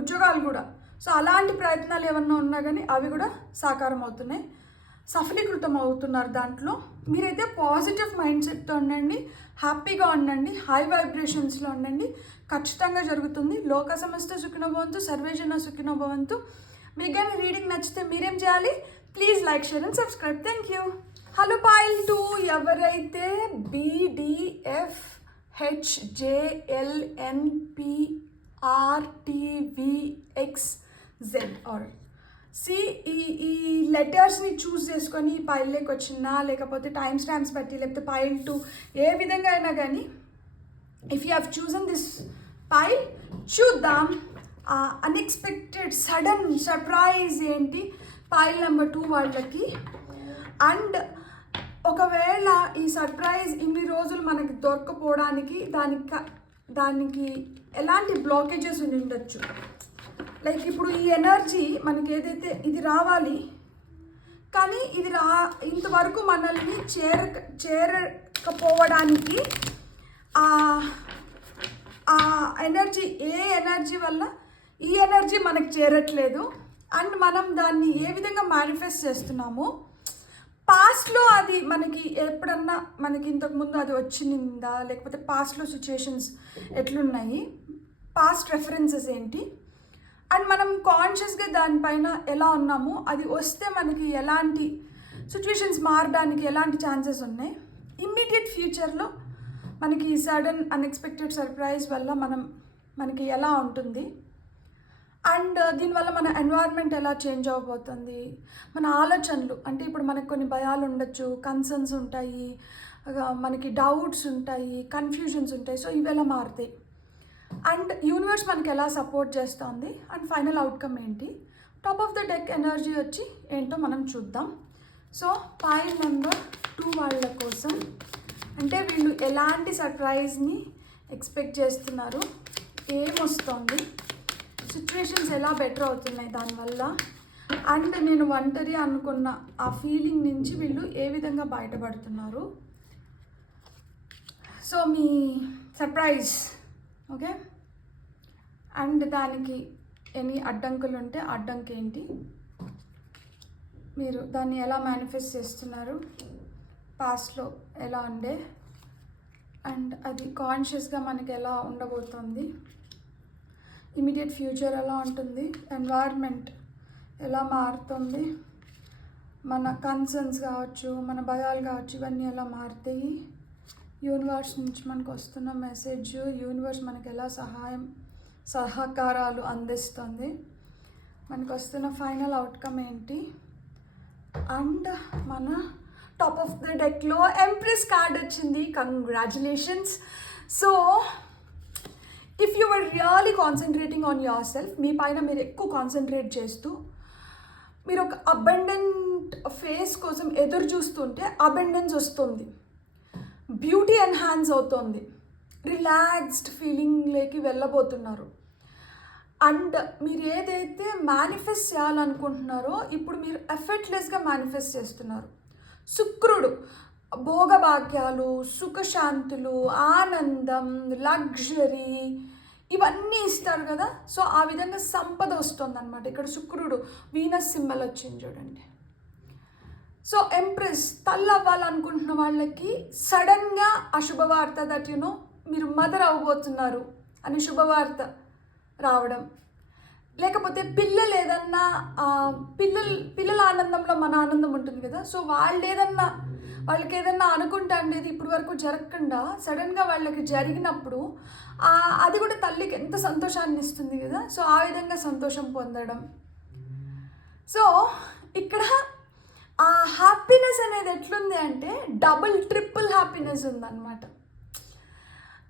ఉద్యోగాలు కూడా. సో అలాంటి ప్రయత్నాలు ఏమన్నా ఉన్నా కానీ అవి కూడా సాకారం అవుతున్నాయి, సఫలీకృతం అవుతున్నారు. దాంట్లో మీరైతే పాజిటివ్ మైండ్ సెట్తో ఉండండి, హ్యాపీగా ఉండండి, హై వైబ్రేషన్స్లో ఉండండి. ఖచ్చితంగా జరుగుతుంది. లోక సమస్త సుఖినో భవంతు, సర్వేజన సుఖినో భవంతు. మీకు కానీ రీడింగ్ నచ్చితే మీరేం చేయాలి? Please like, share and subscribe. Thank you. Hello foil 2. ఎవరైతే BDFHJLNPRTVXZ ఆర్ సి ఈ లెటర్స్ని చూస్ చేసుకొని ఈ పైల్లోకి వచ్చినా, లేకపోతే టైం స్టాంప్స్ బట్టి, లేకపోతే పైల్ 2 ఏ విధంగా అయినా కానీ, if you have chosen this pile, చూద్దాం అన్ఎక్స్పెక్టెడ్ సడన్ సర్ప్రైజ్ ఏంటి పైల్ నెంబర్ 2 వాళ్ళకి. అండ్ ఒకవేళ ఈ సర్ప్రైజ్ ఇన్ని రోజులు మనకి దొరకపోవడానికి దానికి ఎలాంటి బ్లాకేజెస్ ఉండొచ్చు. లైక్ ఇప్పుడు ఈ ఎనర్జీ మనకి ఏదైతే ఇది రావాలి, కానీ ఇది ఇంతవరకు మనల్ని చేరకపోవడానికి ఆ ఎనర్జీ, ఏ ఎనర్జీ వల్ల ఈ ఎనర్జీ మనకు చేరట్లేదు. అండ్ మనం దాన్ని ఏ విధంగా మేనిఫెస్ట్ చేస్తున్నాము, పాస్ట్లో అది మనకి ఎప్పుడన్నా మనకి ఇంతకుముందు అది వచ్చిందా, లేకపోతే పాస్ట్లో సిచ్యుయేషన్స్ ఎట్లున్నాయి, పాస్ట్ రెఫరెన్సెస్ ఏంటి, అండ్ మనం కాన్షియస్గా దానిపైన ఎలా ఉన్నాము, అది వస్తే మనకి ఎలాంటి సిచ్యువేషన్స్ మారడానికి ఎలాంటి ఛాన్సెస్ ఉన్నాయి, ఇమ్మీడియట్ ఫ్యూచర్లో మనకి సడన్ అన్ఎక్స్పెక్టెడ్ సర్ప్రైజ్ వల్ల మనకి ఎలా ఉంటుంది, అండ్ దీనివల్ల మన ఎన్వైర్న్మెంట్ ఎలా చేంజ్ అవ్వబోతుంది, మన ఆలోచనలు. అంటే ఇప్పుడు మనకు కొన్ని భయాలు ఉండొచ్చు, కన్సర్న్స్ ఉంటాయి, మనకి డౌట్స్ ఉంటాయి, కన్ఫ్యూజన్స్ ఉంటాయి. సో ఇవి ఎలా మారుతాయి, అండ్ యూనివర్స్ మనకి ఎలా సపోర్ట్ చేస్తుంది, అండ్ ఫైనల్ అవుట్కమ్ ఏంటి, top of the deck energy వచ్చి ఏంటో మనం చూద్దాం. సో పైల్ నెంబర్ 2 వాళ్ళ కోసం అంటే వీళ్ళు ఎలాంటి సర్ప్రైజ్ని ఎక్స్పెక్ట్ చేస్తున్నారు, ఏమొస్తుంది, సిచ్యువేషన్స్ ఎలా బెటర్ అవుతున్నాయి దానివల్ల, అండ్ నేను ఒంటరి అనుకున్న ఆ ఫీలింగ్ నుంచి వీళ్ళు ఏ విధంగా బయటపడుతున్నారు. సో మీ సర్ప్రైజ్ ఓకే, అండ్ దానికి ఎన్ని అడ్డంకులు ఉంటే అడ్డంకి ఏంటి, మీరు దాన్ని ఎలా మేనిఫెస్ట్ చేస్తున్నారు, పాస్ట్లో ఎలా ఉండే, అండ్ అది కాన్షియస్గా మనకి ఎలా ఉండబోతుంది, ఇమీడియట్ ఫ్యూచర్ ఎలా ఉంటుంది, ఎన్వైర్న్మెంట్ ఎలా మారుతుంది, మన కన్సర్న్స్ కావచ్చు, మన భయాలు కావచ్చు, ఇవన్నీ ఎలా మారుతాయి, యూనివర్స్ నుంచి మనకు వస్తున్న మెసేజ్, యూనివర్స్ మనకి ఎలా సహకారాలు అందిస్తుంది, మనకు వస్తున్న ఫైనల్ అవుట్కమ్ ఏంటి, అండ్ మన టాప్ ఆఫ్ ద డెక్లో ఎంప్రెస్ కార్డ్ వచ్చింది. Congratulations. So if you are really concentrating on yourself, మీ పైన మీరు ఎక్కువ కాన్సన్ట్రేట్ చేస్తూ మీరు ఒక అబండెంట్ ఫేస్ కోసం ఎదురు చూస్తుంటే అబండెన్స్ వస్తుంది, బ్యూటీ ఎన్హాన్స్ అవుతుంది, రిలాక్స్డ్ ఫీలింగ్లోకి వెళ్ళబోతున్నారు. అండ్ మీరు ఏదైతే మేనిఫెస్ట్ చేయాలనుకుంటున్నారో ఇప్పుడు మీరు ఎఫర్ట్లెస్గా మేనిఫెస్ట్ చేస్తున్నారు. శుక్రుడు భోగభాగ్యాలు, సుఖశాంతులు, ఆనందం, లగ్జరీ ఇవన్నీ ఇస్తారు కదా. సో ఆ విధంగా సంపద వస్తుంది అనమాట. ఇక్కడ శుక్రుడు వీనస్ సింబల్ వచ్చింది చూడండి. సో ఎంప్రెస్ తల్లి అవ్వాలనుకుంటున్న వాళ్ళకి సడన్గా అశుభవార్త దట్ యునో మీరు మదర్ అవ్వబోతున్నారు అని శుభవార్త రావడం, లేకపోతే పిల్లలు ఏదన్నా పిల్లల ఆనందంలో మన ఆనందం ఉంటుంది కదా. సో వాళ్ళకి ఏదన్నా అనుకుంటా ఉండేది ఇప్పటి వరకు జరగకుండా సడన్గా వాళ్ళకి జరిగినప్పుడు అది కూడా తల్లికి ఎంత సంతోషాన్ని ఇస్తుంది కదా. సో ఆ విధంగా సంతోషం పొందడం. సో ఇక్కడ ఆ హ్యాపీనెస్ అనేది ఎట్లుంది అంటే డబుల్ ట్రిపుల్ హ్యాపీనెస్ ఉందన్నమాట.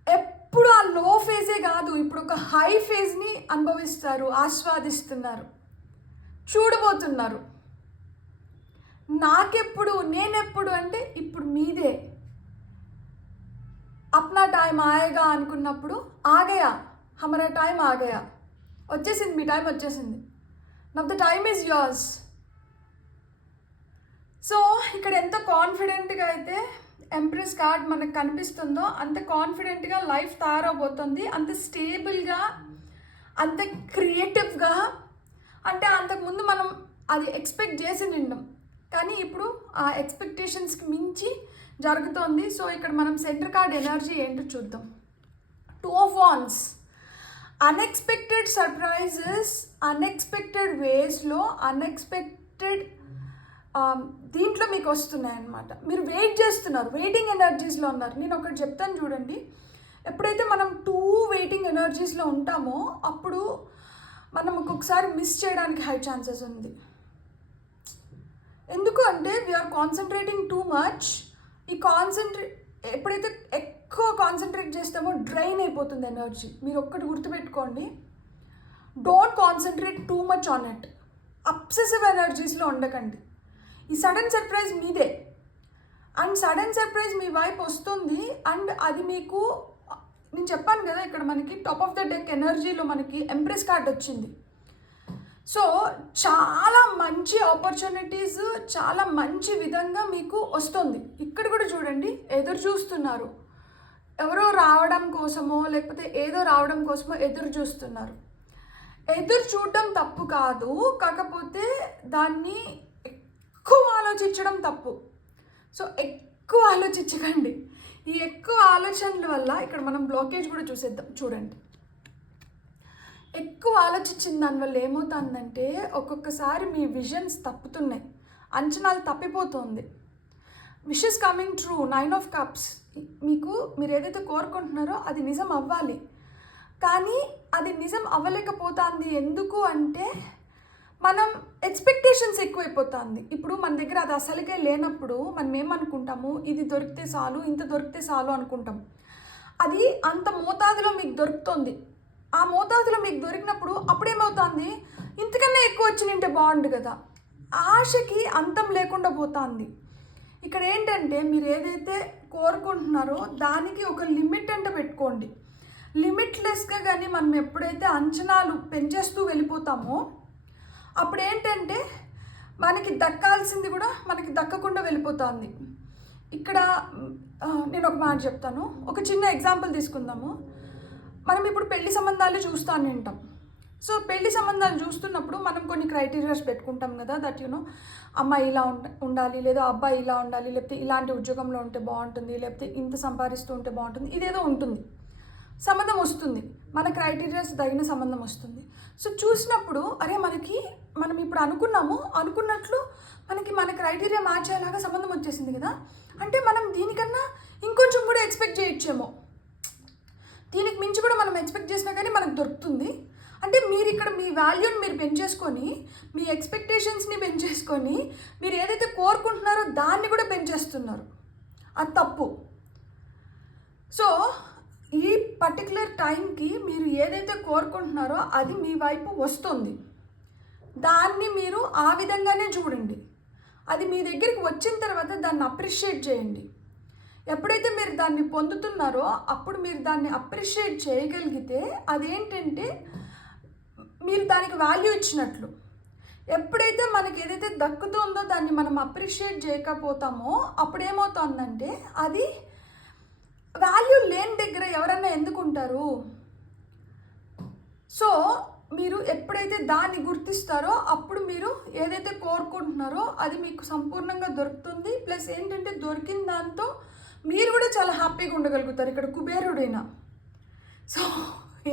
ఎప్పుడు ఆ లో ఫేజే కాదు, ఇప్పుడు ఒక హై ఫేజ్ని అనుభవిస్తారు, ఆస్వాదిస్తున్నారు, చూడబోతున్నారు. నాకెప్పుడు నేనెప్పుడు అంటే ఇప్పుడు మీదే. అప్నా టైం ఆయేగా అనుకున్నప్పుడు ఆగయా, హమరా టైం ఆగయా, వచ్చేసింది, మీ టైం వచ్చేసింది. Now the time is yours. So ఇక్కడ ఎంత కాన్ఫిడెంట్గా అయితే ఎంప్రెస్ కార్డ్ మనకు కనిపిస్తుందో అంత కాన్ఫిడెంట్గా లైఫ్ తయారవబోతుంది, అంత స్టేబుల్గా, అంత క్రియేటివ్గా. అంటే అంతకుముందు మనం అది ఎక్స్పెక్ట్ చేసి నిండం, కానీ ఇప్పుడు ఆ ఎక్స్పెక్టేషన్స్కి మించి జరుగుతోంది. సో ఇక్కడ మనం సెంటర్ కార్డ్ ఎనర్జీ ఏంటో చూద్దాం. 2 of Wands. Unexpected surprises, unexpected వేస్లో, అన్ఎక్స్పెక్టెడ్ దీంట్లో మీకు వస్తున్నాయి అన్నమాట. మీరు వెయిట్ చేస్తున్నారు, వెయిటింగ్ ఎనర్జీస్లో ఉన్నారు. నేను ఒకటి చెప్తాను చూడండి. ఎప్పుడైతే మనం 2 వెయిటింగ్ ఎనర్జీస్లో ఉంటామో అప్పుడు మనం ఒక్కొక్కసారి మిస్ చేయడానికి హై ఛాన్సెస్ ఉంది. ఎందుకు అంటే వీఆర్ కాన్సన్ట్రేటింగ్ టూ మచ్. ఈ ఎప్పుడైతే ఎక్కువ కాన్సన్ట్రేట్ చేస్తామో డ్రైన్ అయిపోతుంది ఎనర్జీ. మీరు ఒక్కటి గుర్తుపెట్టుకోండి, don't concentrate too much on it. Obsessive ఎనర్జీస్లో ఉండకండి. ఈ సడన్ సర్ప్రైజ్ మీదే, అండ్ సడన్ సర్ప్రైజ్ మీ వైపు వస్తుంది. అండ్ అది మీకు నేను చెప్పాను కదా, ఇక్కడ మనకి టాప్ ఆఫ్ ద డెక్ ఎనర్జీలో మనకి ఎంప్రెస్ కార్డ్ వచ్చింది. సో చాలా మంచి ఆపర్చునిటీస్ చాలా మంచి విధంగా మీకు వస్తుంది. ఇక్కడ కూడా చూడండి, ఎదురు చూస్తున్నారు, ఎవరో రావడం కోసమో లేకపోతే ఏదో రావడం కోసమో ఎదురు చూస్తున్నారు. ఎదురు చూడడం తప్పు కాదు, కాకపోతే దాన్ని ఎక్కువ ఆలోచించడం తప్పు. సో ఎక్కువ ఆలోచించకండి. ఈ ఎక్కువ ఆలోచనల వల్ల ఇక్కడ మనం బ్లాకేజ్ కూడా చూసేద్దాం. చూడండి, ఎక్కువ ఆలోచించిన దానివల్ల ఏమవుతుందంటే ఒక్కొక్కసారి మీ విజన్స్ తప్పుతున్నాయి, అంచనాలు తప్పిపోతుంది. Wishes coming true. 9 of Cups. మీరు ఏదైతే కోరుకుంటున్నారో అది నిజం అవ్వాలి, కానీ అది నిజం అవ్వలేకపోతుంది. ఎందుకు అంటే మనం ఎక్స్పెక్టేషన్స్ ఎక్కువైపోతుంది. ఇప్పుడు మన దగ్గర అది అసలుకే లేనప్పుడు మనం ఏమనుకుంటాము, ఇది దొరికితే చాలు, ఇంత దొరికితే చాలు అనుకుంటాం. అది అంత మోతాదులో మీకు దొరుకుతుంది. ఆ మోతాదులో మీకు దొరికినప్పుడు అప్పుడేమవుతుంది, ఇంతకన్నా ఎక్కువ వచ్చి నింటే బాగుండు కదా, ఆశకి అంతం లేకుండా పోతుంది. ఇక్కడ ఏంటంటే మీరు ఏదైతే కోరుకుంటున్నారో దానికి ఒక లిమిట్ అంటే పెట్టుకోండి. లిమిట్లెస్గా కానీ మనం ఎప్పుడైతే అంచనాలు పెంచేస్తూ వెళ్ళిపోతామో అప్పుడు ఏంటంటే మనకి దక్కాల్సింది కూడా మనకి దక్కకుండా వెళ్ళిపోతుంది. ఇక్కడ నేను ఒక మాట చెప్తాను, ఒక చిన్న ఎగ్జాంపుల్ తీసుకుందాము. మనం ఇప్పుడు పెళ్లి సంబంధాలు చూస్తాను వింటాం. సో పెళ్లి సంబంధాలు చూస్తున్నప్పుడు మనం కొన్ని క్రైటీరియాస్ పెట్టుకుంటాం కదా, దట్ యునో అమ్మాయి ఇలా ఉండాలి, లేదా అబ్బాయి ఇలా ఉండాలి, లేకపోతే ఇలాంటి ఉద్యోగంలో ఉంటే బాగుంటుంది, లేకపోతే ఇంత సంపాదిస్తూ ఉంటే బాగుంటుంది, ఇదేదో ఉంటుంది. సంబంధం వస్తుంది, మన క్రైటీరియాస్ తగిన సంబంధం వస్తుంది. సో చూసినప్పుడు అరే మనం ఇప్పుడు అనుకున్నట్లు మన క్రైటీరియా మ్యాచ్ అయ్యేలాగా సంబంధం వచ్చేసింది కదా, అంటే మనం దీనికన్నా ఇంకొంచెం కూడా ఎక్స్పెక్ట్ చేయొచ్చేమో, దీనికి మించి కూడా మనం ఎక్స్పెక్ట్ చేసినా కానీ మనకు దొరుకుతుంది. అంటే మీరు ఇక్కడ మీ వాల్యూని మీరు పెంచేసుకొని, మీ ఎక్స్పెక్టేషన్స్ని పెంచేసుకొని, మీరు ఏదైతే కోరుకుంటున్నారో దాన్ని కూడా పెంచేస్తున్నారు. అది తప్పు. సో ఈ పర్టికులర్ టైంకి మీరు ఏదైతే కోరుకుంటున్నారో అది మీ వైపు వస్తుంది. దాన్ని మీరు ఆ విధంగానే చూడండి. అది మీ దగ్గరికి వచ్చిన తర్వాత దాన్ని అప్రిషియేట్ చేయండి. ఎప్పుడైతే మీరు దాన్ని పొందుతున్నారో అప్పుడు మీరు దాన్ని అప్రిషియేట్ చేయగలిగితే అదేంటంటే మీరు దానికి వాల్యూ ఇచ్చినట్లు. ఎప్పుడైతే మనకి ఏదైతే దక్కుతుందో దాన్ని మనం అప్రిషియేట్ చేయకపోతామో అప్పుడు ఏమవుతుందంటే అది వాల్యూ లేని దగ్గర ఎవరన్నా ఎందుకుంటారు. సో మీరు ఎప్పుడైతే దాన్ని గుర్తిస్తారో అప్పుడు మీరు ఏదైతే కోరుకుంటున్నారో అది మీకు సంపూర్ణంగా దొరుకుతుంది. ప్లస్ ఏంటంటే దొరికిన దాంతో మీరు కూడా చాలా హ్యాపీగా ఉండగలుగుతారు. ఇక్కడ కుబేరుడైనా. సో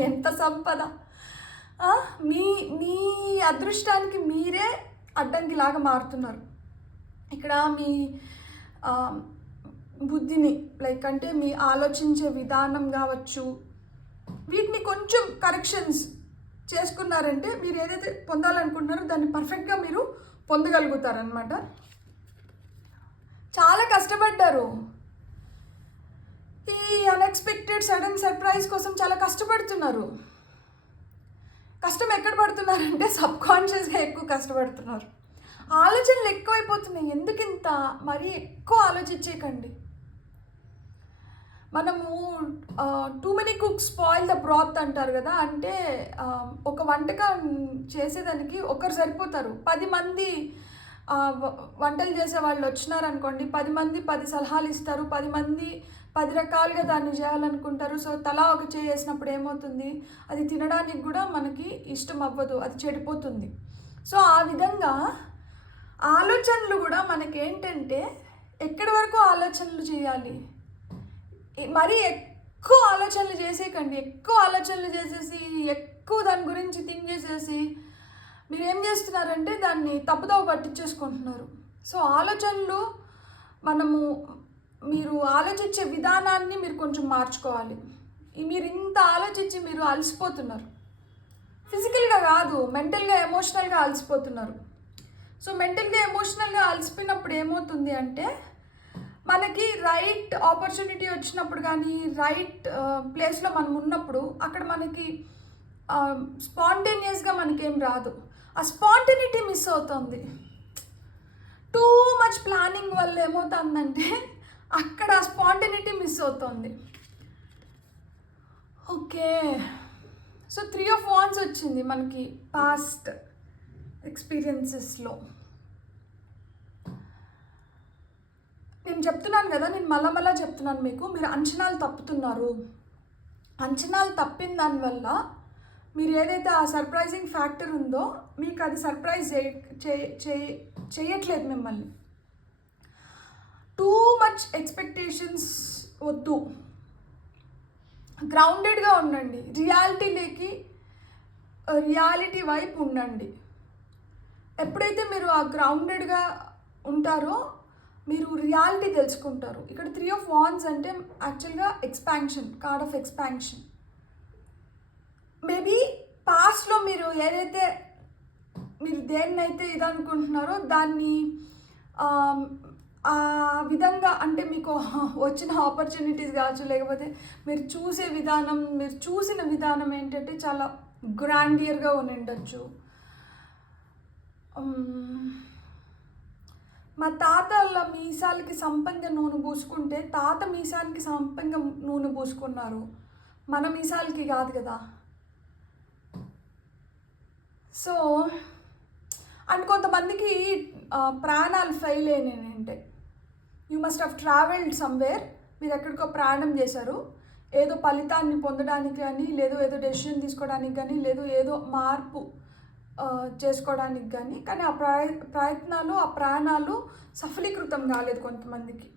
ఎంత సంపద! మీ మీ అదృష్టానికి మీరే అడ్డంకిలాగా మారుతున్నారు. ఇక్కడ మీ బుద్ధిని లైక్ అంటే మీ ఆలోచించే విధానం కావచ్చు, వీటిని కొంచెం కరెక్షన్స్ చేసుకున్నారంటే మీరు ఏదైతే పొందాలనుకుంటున్నారో దాన్ని పర్ఫెక్ట్గా మీరు పొందగలుగుతారనమాట. చాలా కష్టపడ్డారు. ఈ అన్ఎక్స్పెక్టెడ్ సడన్ సర్ప్రైజ్ కోసం చాలా కష్టపడుతున్నారు. కష్టం ఎక్కడ పడుతున్నారంటే సబ్కాన్షియస్గా ఎక్కువ కష్టపడుతున్నారు. ఆలోచనలు ఎక్కువైపోతున్నాయి. ఎందుకింత మరీ ఎక్కువ ఆలోచించేయకండి. మనము too many cooks spoil the బ్రాత్ అంటారు కదా. అంటే ఒక వంటకం చేసేదానికి ఒకరు సరిపోతారు. 10 మంది వంటలు చేసే వాళ్ళు వచ్చినారనుకోండి, 10 మంది 10 సలహాలు ఇస్తారు, 10 మంది 10 రకాలుగా దాన్ని చేయాలనుకుంటారు. సో తలా ఒక చేసినప్పుడు ఏమవుతుంది, అది తినడానికి కూడా మనకి ఇష్టం అవ్వదు, అది చెడిపోతుంది. సో ఆ విధంగా ఆలోచనలు కూడా మనకేంటంటే ఎక్కడి వరకు ఆలోచనలు చేయాలి, మరీ ఎక్కువ ఆలోచనలు చేసేయకండి. ఎక్కువ ఆలోచనలు చేసేసి ఎక్కువ దాని గురించి థింక్ చేసేసి మీరు ఏం చేస్తున్నారంటే దాన్ని తప్పుదోవ పట్టించేసుకుంటున్నారు. సో ఆలోచనలు మీరు ఆలోచించే విధానాన్ని మీరు కొంచెం మార్చుకోవాలి. మీరు ఇంత ఆలోచించి మీరు అలసిపోతున్నారు. ఫిజికల్గా కాదు, మెంటల్గా ఎమోషనల్గా అలసిపోతున్నారు. సో మెంటల్గా ఎమోషనల్గా అలసిపోయినప్పుడు ఏమవుతుంది అంటే మనకి రైట్ ఆపర్చునిటీ వచ్చినప్పుడు కానీ రైట్ ప్లేస్లో మనం ఉన్నప్పుడు అక్కడ మనకి స్పాంటేనియస్గా మనకేం రాదు. ఆ స్పాంటేనిటీ మిస్ అవుతుంది. టూ మచ్ ప్లానింగ్ వల్ల ఏమవుతుందంటే అక్కడ ఆ స్పాంటేనిటీ మిస్ అవుతుంది. ఓకే. సో 3 of Wands వచ్చింది మనకి పాస్ట్ ఎక్స్పీరియన్సెస్లో. నేను చెప్తున్నాను కదా, నేను మళ్ళా చెప్తున్నాను మీకు, మీరు అంచనాలు తప్పుతున్నారు. అంచనాలు తప్పిన దానివల్ల మీరు ఏదైతే ఆ సర్ప్రైజింగ్ ఫ్యాక్టర్ ఉందో మీకు అది సర్ప్రైజ్ చేయట్లేదు మిమ్మల్ని. టూ మచ్ ఎక్స్పెక్టేషన్స్ వద్దు. గ్రౌండెడ్గా ఉండండి. రియాలిటీ వైపు ఉండండి. ఎప్పుడైతే మీరు ఆ గ్రౌండెడ్గా ఉంటారో మీరు రియాలిటీ తెలుసుకుంటారు. ఇక్కడ 3 of Wands అంటే యాక్చువల్గా expansion, card of expansion. Maybe పాస్ట్లో మీరు దేన్నైతే ఇదనుకుంటున్నారో దాన్ని ఆ విధంగా అంటే మీకు వచ్చిన ఆపర్చునిటీస్ కావచ్చు, లేకపోతే మీరు చూసిన విధానం ఏంటంటే చాలా గ్రాండియర్గా ఉండొచ్చు. మా తాత వాళ్ళ మీసాలకి సంపంగ నూనె పూసుకుంటే తాత మీసాలకి సంపంగ నూనె పూసుకున్నారు, మన మీసాలకి కాదు కదా. సో అండ్ కొంతమందికి ప్రాణాలు ఫెయిల్ అయినాయంటే you must have travelled somewhere. మీరు ఎక్కడికో ప్రయాణం చేశారు, ఏదో ఫలితాన్ని పొందడానికి కానీ, ఏదో డెసిషన్ తీసుకోవడానికి కానీ, ఏదో మార్పు చేసుకోవడానికి కానీ ఆ ప్రయత్నాలు ఆ ప్రాణాలు సఫలీకృతం కాలేదు కొంతమందికి.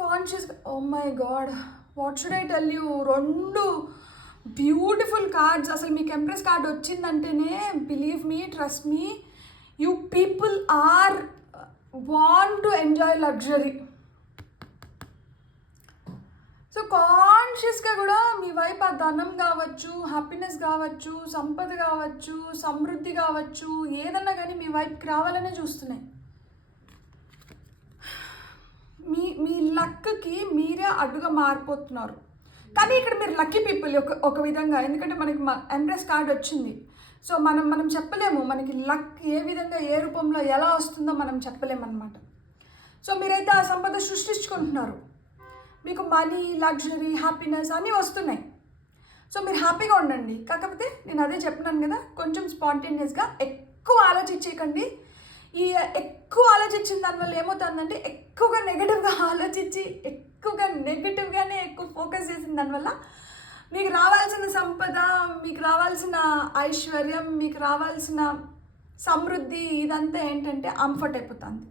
కాన్షియస్గా oh my god what should I tell you, 2 beautiful cards. అసలు మీకు ఎంప్రెస్ కార్డ్ వచ్చిందంటేనే believe me, trust me, you people are want to enjoy luxury. So so కాన్షియస్గా కూడా మీ వైపు ఆ ధనం కావచ్చు, హ్యాపీనెస్ కావచ్చు, సంపద కావచ్చు, సమృద్ధి కావచ్చు, ఏదన్నా కానీ మీ వైపుకి రావాలనే చూస్తున్నాయి. మీ లక్కి మీరే అడ్డుగా మారిపోతున్నారు. కానీ ఇక్కడ మీరు లక్కీ పీపుల్ ఒక విధంగా, ఎందుకంటే మనకి ఎంప్రెస్ కార్డ్ వచ్చింది. సో మనం చెప్పలేము మనకి లక్ ఏ విధంగా ఏ రూపంలో ఎలా వస్తుందో మనం చెప్పలేము అనమాట. సో మీరైతే ఆ సంపద సృష్టించుకుంటున్నారు, మీకు మనీ, లగ్జరీ, హ్యాపీనెస్ అన్నీ వస్తున్నాయి. సో మీరు హ్యాపీగా ఉండండి. కాకపోతే నేను అదే చెప్పినాను కదా, కొంచెం స్పాంటేనియస్గా ఎక్కువ ఆలోచించేయకండి. ఈ ఎక్కువ ఆలోచించిన దానివల్ల ఏమవుతుందంటే ఎక్కువగా నెగిటివ్గా ఆలోచించి ఎక్కువగా నెగిటివ్గానే ఎక్కువ ఫోకస్ చేసిన దానివల్ల మీకు రావాల్సిన సంపద, మీకు రావాల్సిన ఐశ్వర్యం, మీకు రావాల్సిన సమృద్ధి ఇదంతా ఏంటంటే అంఫర్ట్ అయిపోతుంది.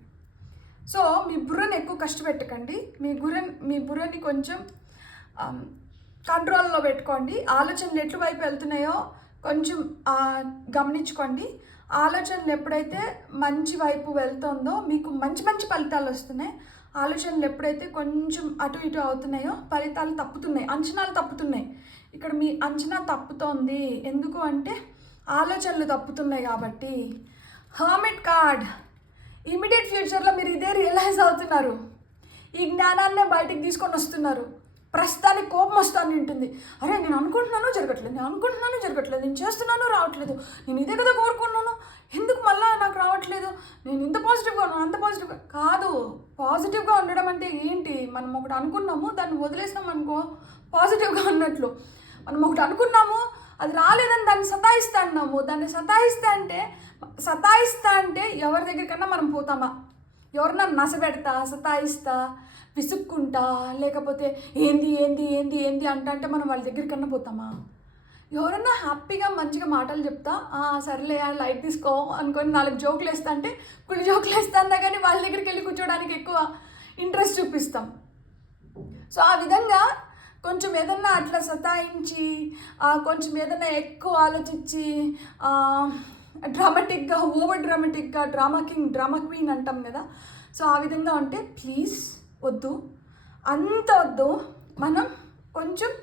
సో మీ బుర్రని ఎక్కువ కష్టపెట్టకండి. మీ బుర్రని కొంచెం కంట్రోల్లో పెట్టుకోండి. ఆలోచనలు ఎటువైపు వెళ్తున్నాయో కొంచెం గమనించుకోండి. ఆలోచనలు ఎప్పుడైతే మంచి వైపు వెళ్తుందో మీకు మంచి మంచి ఫలితాలు వస్తున్నాయి. ఆలోచనలు ఎప్పుడైతే కొంచెం అటు ఇటు అవుతున్నాయో ఫలితాలు తప్పుతున్నాయి, అంచనాలు తప్పుతున్నాయి. ఇక్కడ మీ అంచనా తప్పుతోంది. ఎందుకు అంటే ఆలోచనలు తప్పుతున్నాయి కాబట్టి. హర్మిట్ కార్డ్, ఇమీడియట్ ఫ్యూచర్లో మీరు ఇదే రియలైజ్ అవుతున్నారు. ఈ జ్ఞానాన్నే బయటికి తీసుకొని వస్తున్నారు. ప్రస్తుతానికి కోపం వస్తాను ఉంటుంది. అరే నేను అనుకుంటున్నాను జరగట్లేదు, నేను చేస్తున్నాను రావట్లేదు, నేను ఇదే కదా కోరుకున్నాను, ఎందుకు మళ్ళీ నాకు రావట్లేదు, నేను ఇంత పాజిటివ్గా ఉన్నాను అంత పాజిటివ్గా కాదు. పాజిటివ్గా ఉండడం అంటే ఏంటి? మనం ఒకటి అనుకున్నాము, దాన్ని వదిలేసినాం అనుకో పాజిటివ్గా ఉన్నట్లు. మనం ఒకటి అనుకున్నాము, అది రాలేదని దాన్ని సతాయిస్తా అన్నాము. దాన్ని సతాయిస్తా అంటే ఎవరి దగ్గరికన్నా మనం పోతామా? ఎవరన్నా నసపెడతా, సతాయిస్తా, విసుక్కుంటా, లేకపోతే ఏంది ఏంది ఏంది ఏంది అంటే మనం వాళ్ళ దగ్గరికన్నా పోతామా? ఎవరన్నా హ్యాపీగా మంచిగా మాటలు చెప్తా, సర్లే లైట్ తీసుకో అనుకొని 4 జోకులు వేస్తా అంటే కొన్ని జోకులు వేస్తాను కానీ వాళ్ళ దగ్గరికి వెళ్ళి కూర్చోడానికి ఎక్కువ ఇంట్రెస్ట్ చూపిస్తాం. సో ఆ విధంగా కొంచెం ఏదన్నా అట్లా సతాయించి, కొంచెం ఏదన్నా ఎక్కువ ఆలోచించి, డ్రామాటిక్గా, ఓవర్ డ్రామాటిక్గా, డ్రామా కింగ్, డ్రామా క్వీన్ అంటాం కదా. సో ఆ విధంగా ఉంటే ప్లీజ్ వద్దు, అంత వద్దు. మనం కొంచెం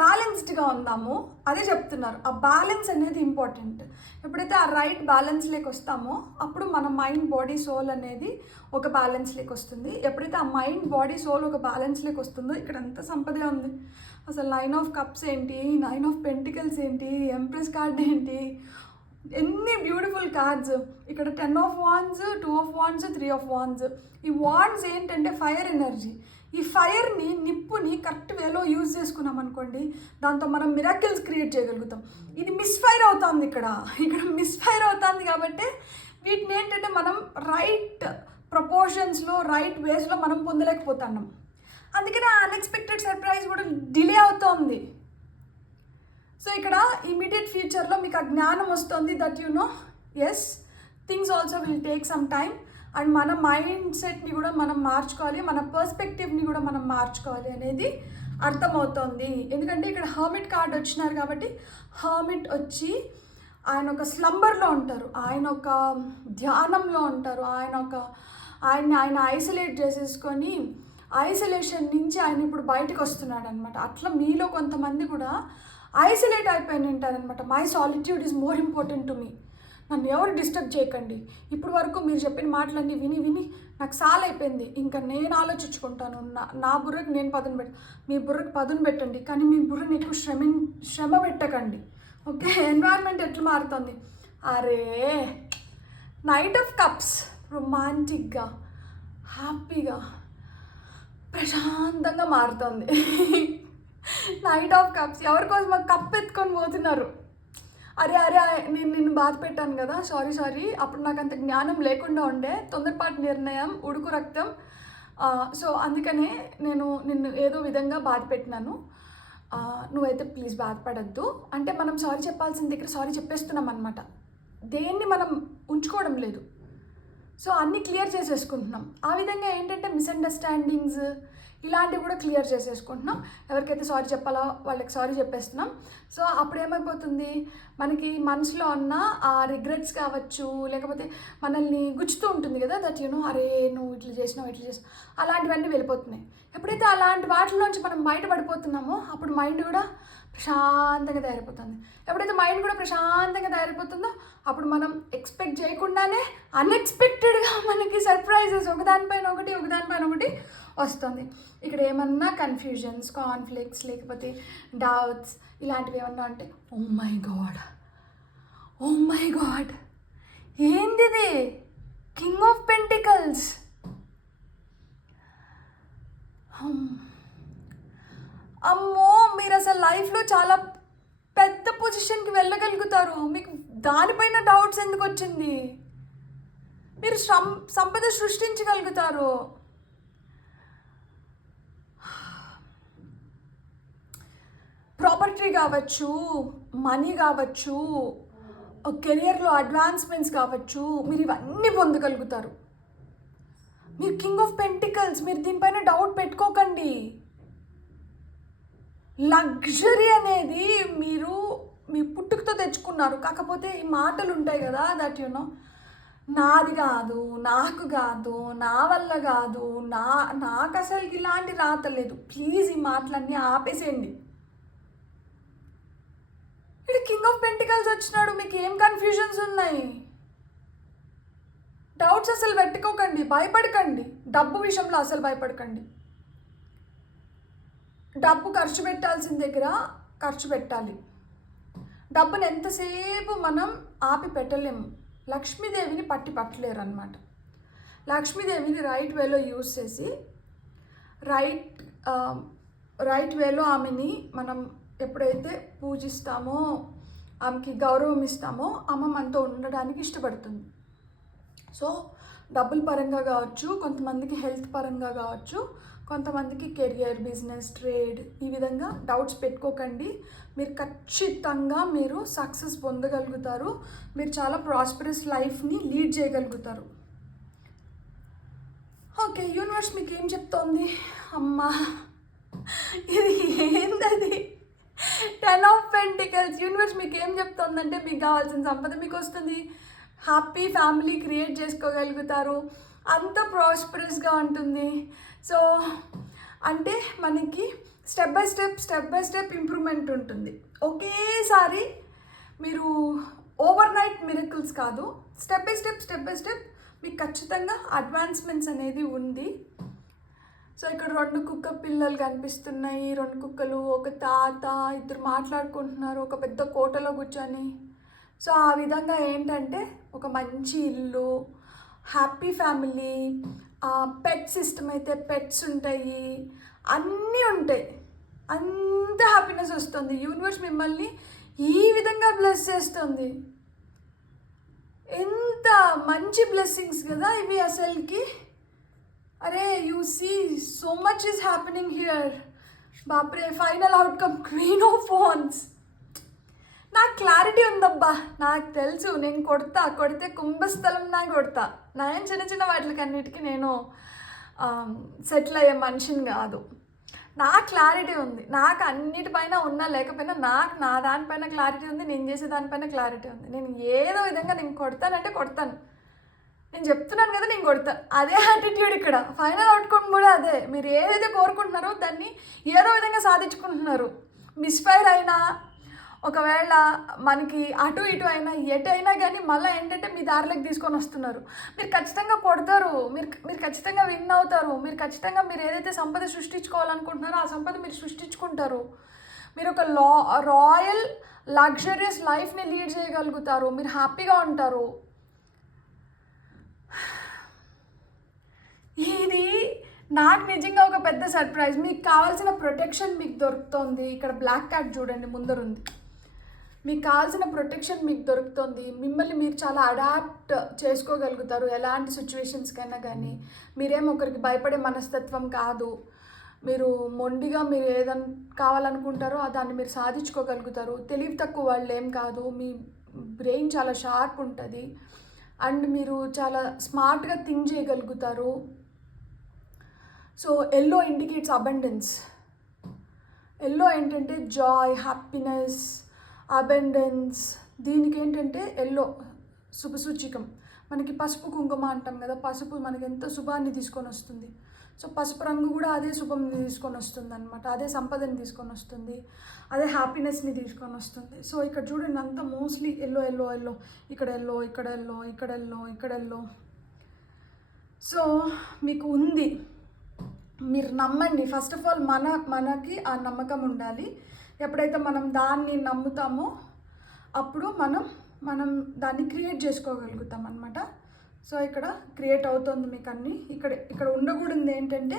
బ్యాలెన్స్డ్గా ఉందాము. అదే చెప్తున్నారు, ఆ బ్యాలెన్స్ అనేది ఇంపార్టెంట్. ఎప్పుడైతే ఆ రైట్ బ్యాలెన్స్లోకి వస్తామో అప్పుడు మన మైండ్, బాడీ, సోల్ అనేది ఒక బ్యాలెన్స్లోకి వస్తుంది. ఎప్పుడైతే ఆ మైండ్, బాడీ, సోల్ ఒక బ్యాలెన్స్లోకి వస్తుందో ఇక్కడ అంత సంపదే ఉంది. అసలు 9 ఆఫ్ కప్స్ ఏంటి, 9 ఆఫ్ పెంటికల్స్ ఏంటి, ఎంప్రెస్ కార్డ్ ఏంటి, ఎన్ని బ్యూటిఫుల్ కార్డ్స్. ఇక్కడ 10 of wands, 2 of wands, 3 of wands. ఈ వాండ్స్ ఏంటంటే ఫైర్ ఎనర్జీ. ఈ ఫైర్ని, నిప్పుని కరెక్ట్ వేలో యూజ్ చేసుకున్నాం అనుకోండి, దాంతో మనం మిరాకిల్స్ క్రియేట్ చేయగలుగుతాం. ఇది మిస్ఫైర్ అవుతుంది. ఇక్కడ మిస్ఫైర్ అవుతుంది కాబట్టి వీటిని ఏంటంటే మనం రైట్ ప్రపోర్షన్స్లో, రైట్ వేస్లో మనం పొందలేకపోతున్నాం. అందుకనే ఆ అన్ఎక్స్పెక్టెడ్ సర్ప్రైజ్ కూడా డిలే అవుతోంది. సో ఇక్కడ ఇమీడియట్ ఫ్యూచర్లో మీకు ఆ జ్ఞానం వస్తుంది that you know as things also will take some time. And మన మైండ్ సెట్ని కూడా మనం మార్చుకోవాలి, మన పర్స్పెక్టివ్ని కూడా మనం మార్చుకోవాలి అనేది అర్థమవుతోంది. ఎందుకంటే ఇక్కడ హర్మిట్ కార్డ్ వచ్చినారు కాబట్టి, హర్మిట్ వచ్చి ఆయన ఒక స్లంబర్లో ఉంటారు, ఆయన ఒక ధ్యానంలో ఉంటారు, ఆయన ఐసోలేట్ చేసేసుకొని ఐసోలేషన్ నుంచి ఆయన ఇప్పుడు బయటకు వస్తున్నాడు అనమాట. అట్లా మీలో కొంతమంది కూడా ఐసోలేట్ అయిపోయి ఉంటారనమాట. My solitude is more important to me. నన్ను ఎవరు డిస్టర్బ్ చేయకండి. ఇప్పుడు వరకు మీరు చెప్పిన మాటలన్నీ విని నాకు సాల్ అయిపోయింది. ఇంకా నేను ఆలోచించుకుంటాను. నా బుర్రకి నేను పదును మీ బుర్రకి పదును పెట్టండి, కానీ మీ బుర్రని ఎక్కువ శ్రమ పెట్టకండి. ఓకే, ఎన్వైర్న్మెంట్ ఎట్లా మారుతుంది? అరే నైట్ ఆఫ్ కప్స్ రొమాంటిక్గా, హ్యాపీగా, ప్రశాంతంగా మారుతుంది. నైట్ ఆఫ్ కప్స్ ఎవరి కోసం కప్ ఎత్తుకొని పోతున్నారు. అరే నేను నిన్ను బాధ పెట్టాను కదా, సారీ, అప్పుడు నాకు అంత జ్ఞానం లేకుండా ఉండే, తొందరపాటు నిర్ణయం, ఉడుకు రక్తం. సో అందుకనే నేను నిన్ను ఏదో విధంగా బాధ పెట్టినాను, నువ్వైతే ప్లీజ్ బాధపడద్దు అంటే మనం సారీ చెప్పాల్సిన దగ్గర సారీ చెప్పేస్తున్నాం అనమాట. దేన్ని మనం ఉంచుకోవడం లేదు. సో అన్నీ క్లియర్ చేసేసుకుంటున్నాం. ఆ విధంగా ఏంటంటే మిస్అండర్స్టాండింగ్స్ ఇలాంటివి కూడా క్లియర్ చేసేసుకుంటున్నాం. ఎవరికైతే సారీ చెప్పాలో వాళ్ళకి సారీ చెప్పేస్తున్నాం. సో అప్పుడు ఏమైపోతుంది, మనకి మనసులో ఉన్న ఆ రిగ్రెట్స్ కావచ్చు, లేకపోతే మనల్ని గుచ్చుతూ ఉంటుంది కదా, దట్ అరే నువ్వు ఇట్లా చేసినావు అలాంటివన్నీ వెళ్ళిపోతున్నాయి. ఎప్పుడైతే అలాంటి వాటిలోంచి మనం బయటపడిపోతున్నామో అప్పుడు మైండ్ కూడా ప్రశాంతంగా తయారైపోతుంది. ఎప్పుడైతే మైండ్ కూడా ప్రశాంతంగా తయారైపోతుందో అప్పుడు మనం ఎక్స్పెక్ట్ చేయకుండానే అన్ఎక్స్పెక్టెడ్గా మనకి సర్ప్రైజెస్ ఒకదానిపైన ఒకటి వస్తుంది. ఇక్కడ ఏమన్నా కన్ఫ్యూజన్స్, కాన్ఫ్లిక్ట్స్, లేకపోతే డౌట్స్ ఇలాంటివి ఏమన్నా అంటే ఓ మై గాడ్ ఏంటిది, కింగ్ ఆఫ్ పెంటికల్స్, అమ్మో మీరు అసలు లైఫ్లో చాలా పెద్ద పొజిషన్కి వెళ్ళగలుగుతారు. మీకు దానిపైన డౌట్స్ ఎందుకు వచ్చింది? మీరు సంపద సృష్టించగలుగుతారు. ప్రాపర్టీ కావచ్చు, మనీ కావచ్చు, కెరియర్లో అడ్వాన్స్మెంట్స్ కావచ్చు, మీరు ఇవన్నీ పొందగలుగుతారు. మీరు కింగ్ ఆఫ్ పెంటికల్స్, మీరు దీనిపైన డౌట్ పెట్టుకోకండి. లగ్జరీ అనేది మీరు మీ పుట్టుకతో తెచ్చుకున్నారు. కాకపోతే ఈ మాటలు ఉంటాయి కదా, దట్ నాది కాదు, నాకు కాదు, నా వల్ల కాదు, నాకు అసలు ఇలాంటి రాతలేదు. ప్లీజ్ ఈ మాటలన్నీ ఆపేసేయండి. ఇక్కడ కింగ్ ఆఫ్ పెంటికల్స్ వచ్చినాడు, మీకు ఏం కన్ఫ్యూజన్స్ ఉన్నాయి? డౌట్స్ అసలు పెట్టుకోకండి, భయపడకండి. డబ్బు విషయంలో అసలు భయపడకండి. డబ్బు ఖర్చు పెట్టాల్సిన దగ్గర ఖర్చు పెట్టాలి. డబ్బుని ఎంతసేపు మనం ఆపి పెట్టలేము. లక్ష్మీదేవిని పట్టలేరు అనమాట. లక్ష్మీదేవిని రైట్ వేలో యూజ్ చేసి రైట్ వేలో ఆమెని మనం ఎప్పుడైతే పూజిస్తామో, ఆమెకి గౌరవం ఇస్తామో, ఆమె మనతో ఉండడానికి ఇష్టపడుతుంది. సో డబ్బుల పరంగా కావచ్చు, కొంతమందికి హెల్త్ పరంగా కావచ్చు, కొంతమందికి కెరియర్, బిజినెస్, ట్రేడ్, ఈ విధంగా డౌట్స్ పెట్టుకోకండి. మీరు ఖచ్చితంగా మీరు సక్సెస్ పొందగలుగుతారు. మీరు చాలా ప్రాస్పరస్ లైఫ్ని లీడ్ చేయగలుగుతారు. ఓకే, యూనివర్స్ మీకు ఏం చెప్తోంది? అమ్మా ఇది ఏంటది? 10 ఆఫ్ పెంటికల్స్. యూనివర్స్ మీకు ఏం చెప్తోందంటే మీకు కావాల్సిన సంపద మీకు వస్తుంది, హ్యాపీ ఫ్యామిలీ క్రియేట్ చేసుకోగలుగుతారు, అంత ప్రాస్పరస్గా ఉంటుంది. సో అంటే మనకి స్టెప్ బై స్టెప్ ఇంప్రూవ్మెంట్ ఉంటుంది. ఒకేసారి మీరు ఓవర్ నైట్ మిరకిల్స్ కాదు, స్టెప్ బై స్టెప్ మీకు ఖచ్చితంగా అడ్వాన్స్మెంట్స్ అనేది ఉంది. సో ఇక్కడ 2 కుక్క పిల్లలు కనిపిస్తున్నాయి. 2 కుక్కలు, ఒక తాత, ఇద్దరు మాట్లాడుకుంటున్నారు ఒక పెద్ద కోటలో కూర్చొని. సో ఆ విధంగా ఏంటంటే ఒక మంచి ఇల్లు, హ్యాపీ ఫ్యామిలీ, పెట్ సిస్టమ్ అయితే పెట్స్ ఉంటాయి, అన్నీ ఉంటాయి, అంత హ్యాపీనెస్ వస్తుంది. యూనివర్స్ మిమ్మల్ని ఈ విధంగా బ్లెస్ చేస్తుంది. ఎంత మంచి బ్లెస్సింగ్స్ కదా ఇవి అసలుకి. అరే you see so much is happening here. బాప్రే, final outcome queen of wands. నాకు క్లారిటీ ఉందబ్బా, నాకు తెలుసు. నేను కొడితే కుంభస్థలం కొడతా. నా ఏం చిన్న వాటికి అన్నిటికీ నేను సెటిల్ అయ్యే మనిషిని కాదు. నాకు క్లారిటీ ఉంది. నాకు అన్నిటిపైన ఉన్నా లేకపోయినా నాకు నా దానిపైన క్లారిటీ ఉంది, నేను చేసే దానిపైన క్లారిటీ ఉంది. నేను ఏదో విధంగా నేను కొడతానంటే కొడతాను. నేను చెప్తున్నాను కదా, నేను కొడతాను. అదే యాటిట్యూడ్ ఇక్కడ. ఫైనల్ అవుట్కమ్ కూడా అదే. మీరు ఏదైతే కోరుకుంటున్నారో దాన్ని ఏదో విధంగా సాధించుకుంటున్నారు. మిస్ఫైర్ అయినా, ఒకవేళ మనకి అటు ఇటు అయినా, ఎటు అయినా కానీ మళ్ళీ ఏంటంటే మీ దారిలోకి తీసుకొని వస్తున్నారు. మీరు ఖచ్చితంగా కొడతారు, మీరు ఖచ్చితంగా విన్ అవుతారు. మీరు ఖచ్చితంగా మీరు ఏదైతే సంపద సృష్టించుకోవాలనుకుంటున్నారో ఆ సంపద మీరు సృష్టించుకుంటారు. మీరు ఒక రాయల్ లగ్జరియస్ లైఫ్ని లీడ్ చేయగలుగుతారు. మీరు హ్యాపీగా ఉంటారు. ఇది నాకు నిజంగా ఒక పెద్ద సర్ప్రైజ్. మీకు కావాల్సిన ప్రొటెక్షన్ మీకు దొరుకుతుంది. ఇక్కడ బ్లాక్ క్యాట్ చూడండి ముందరుంది. మీకు కావాల్సిన ప్రొటెక్షన్ మీకు దొరుకుతుంది. మిమ్మల్ని మీరు చాలా అడాప్ట్ చేసుకోగలుగుతారు ఎలాంటి సిచ్యువేషన్స్కైనా కానీ. మీరేం ఒకరికి భయపడే మనస్తత్వం కాదు. మీరు మొండిగా మీరు ఏదైనా కావాలనుకుంటారో దాన్ని మీరు సాధించుకోగలుగుతారు. తెలివి తక్కువ వాళ్ళు ఏం కాదు. మీ బ్రెయిన్ చాలా షార్ప్ ఉంటుంది అండ్ మీరు చాలా స్మార్ట్గా థింక్ చేయగలుగుతారు. So yellow indicates abundance. Yellow ఏంటంటే జాయ్, హ్యాపీనెస్, అబండెన్స్. దీనికి ఏంటంటే ఎల్లో శుభసూచికం. మనకి పసుపు కుంకుమ అంటాం కదా, పసుపు మనకి ఎంతో శుభాన్ని తీసుకొని వస్తుంది. సో పసుపు రంగు కూడా అదే శుభంని తీసుకొని వస్తుంది అనమాట, అదే సంపదని తీసుకొని వస్తుంది, అదే హ్యాపీనెస్ని తీసుకొని వస్తుంది. సో ఇక్కడ చూడండి అంతా మోస్ట్లీ ఎల్లో ఎల్లో ఎల్లో, ఇక్కడ ఎల్లో, ఇక్కడ ఎల్లో, ఇక్కడ ఎల్లో, ఇక్కడ ఎల్లో. సో మీకు ఉంది, మీరు నమ్మండి. ఫస్ట్ ఆఫ్ ఆల్ మనకి ఆ నమ్మకం ఉండాలి. ఎప్పుడైతే మనం దాన్ని నమ్ముతామో అప్పుడు మనం దాన్ని క్రియేట్ చేసుకోగలుగుతాం అనమాట. సో ఇక్కడ క్రియేట్ అవుతుంది మీకు అన్నీ. ఇక్కడ ఉండకూడదు ఏంటంటే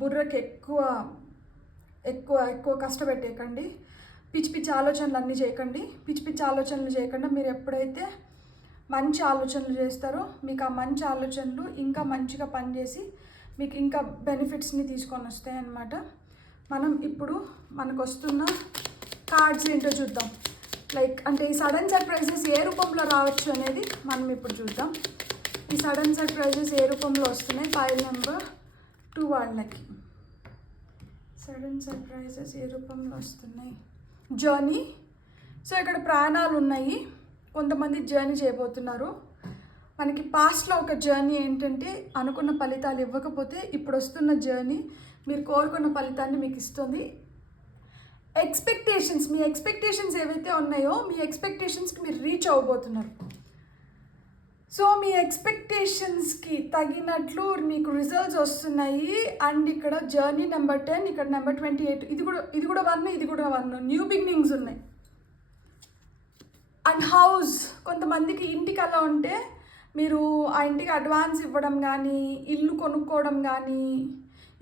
బుర్రకి ఎక్కువ ఎక్కువ ఎక్కువ కష్టపెట్టేయకండి, పిచ్చి పిచ్చి ఆలోచనలు అన్నీ చేయకండి. పిచ్చి పిచ్చి ఆలోచనలు చేయకుండా మీరు ఎప్పుడైతే మంచి ఆలోచనలు చేస్తారో మీకు ఆ మంచి ఆలోచనలు ఇంకా మంచిగా పనిచేసి మీకు ఇంకా బెనిఫిట్స్ని తీసుకొని వస్తాయి అన్నమాట. మనం ఇప్పుడు మనకు వస్తున్న కార్డ్స్ ఏంటో చూద్దాం. లైక్ అంటే ఈ సడన్ సర్ప్రైజెస్ ఏ రూపంలో రావచ్చు అనేది మనం ఇప్పుడు చూద్దాం. ఈ సడన్ సర్ప్రైజెస్ ఏ రూపంలో వస్తున్నాయి ఫైల్ నెంబర్ 2 వాళ్ళకి. సడన్ సర్ప్రైజెస్ ఏ రూపంలో వస్తున్నాయి? జర్నీ. సో ఇక్కడ ప్రాణాలు ఉన్నాయి, కొంతమంది జర్నీ చేయబోతున్నారు. మనకి పాస్ట్లో ఒక జర్నీ ఏంటంటే అనుకున్న ఫలితాలు ఇవ్వకపోతే ఇప్పుడు వస్తున్న జర్నీ మీరు కోరుకున్న ఫలితాన్ని మీకు ఇస్తుంది. ఎక్స్పెక్టేషన్స్, మీ ఎక్స్పెక్టేషన్స్ ఏవైతే ఉన్నాయో మీ ఎక్స్పెక్టేషన్స్కి మీరు రీచ్ అవ్వబోతున్నారు. సో మీ ఎక్స్పెక్టేషన్స్కి తగినట్లు మీకు రిజల్ట్స్ వస్తున్నాయి. అండ్ ఇక్కడ జర్నీ నెంబర్ 10, ఇక్కడ నెంబర్ 28, ఇది కూడా 1, ఇది కూడా 1. న్యూ బిగినింగ్స్ ఉన్నాయి. అండ్ హౌస్, కొంతమందికి ఇంటికి అలా ఉంటే మీరు ఆ ఇంటికి అడ్వాన్స్ ఇవ్వడం కానీ, ఇల్లు కొనుక్కోవడం కానీ,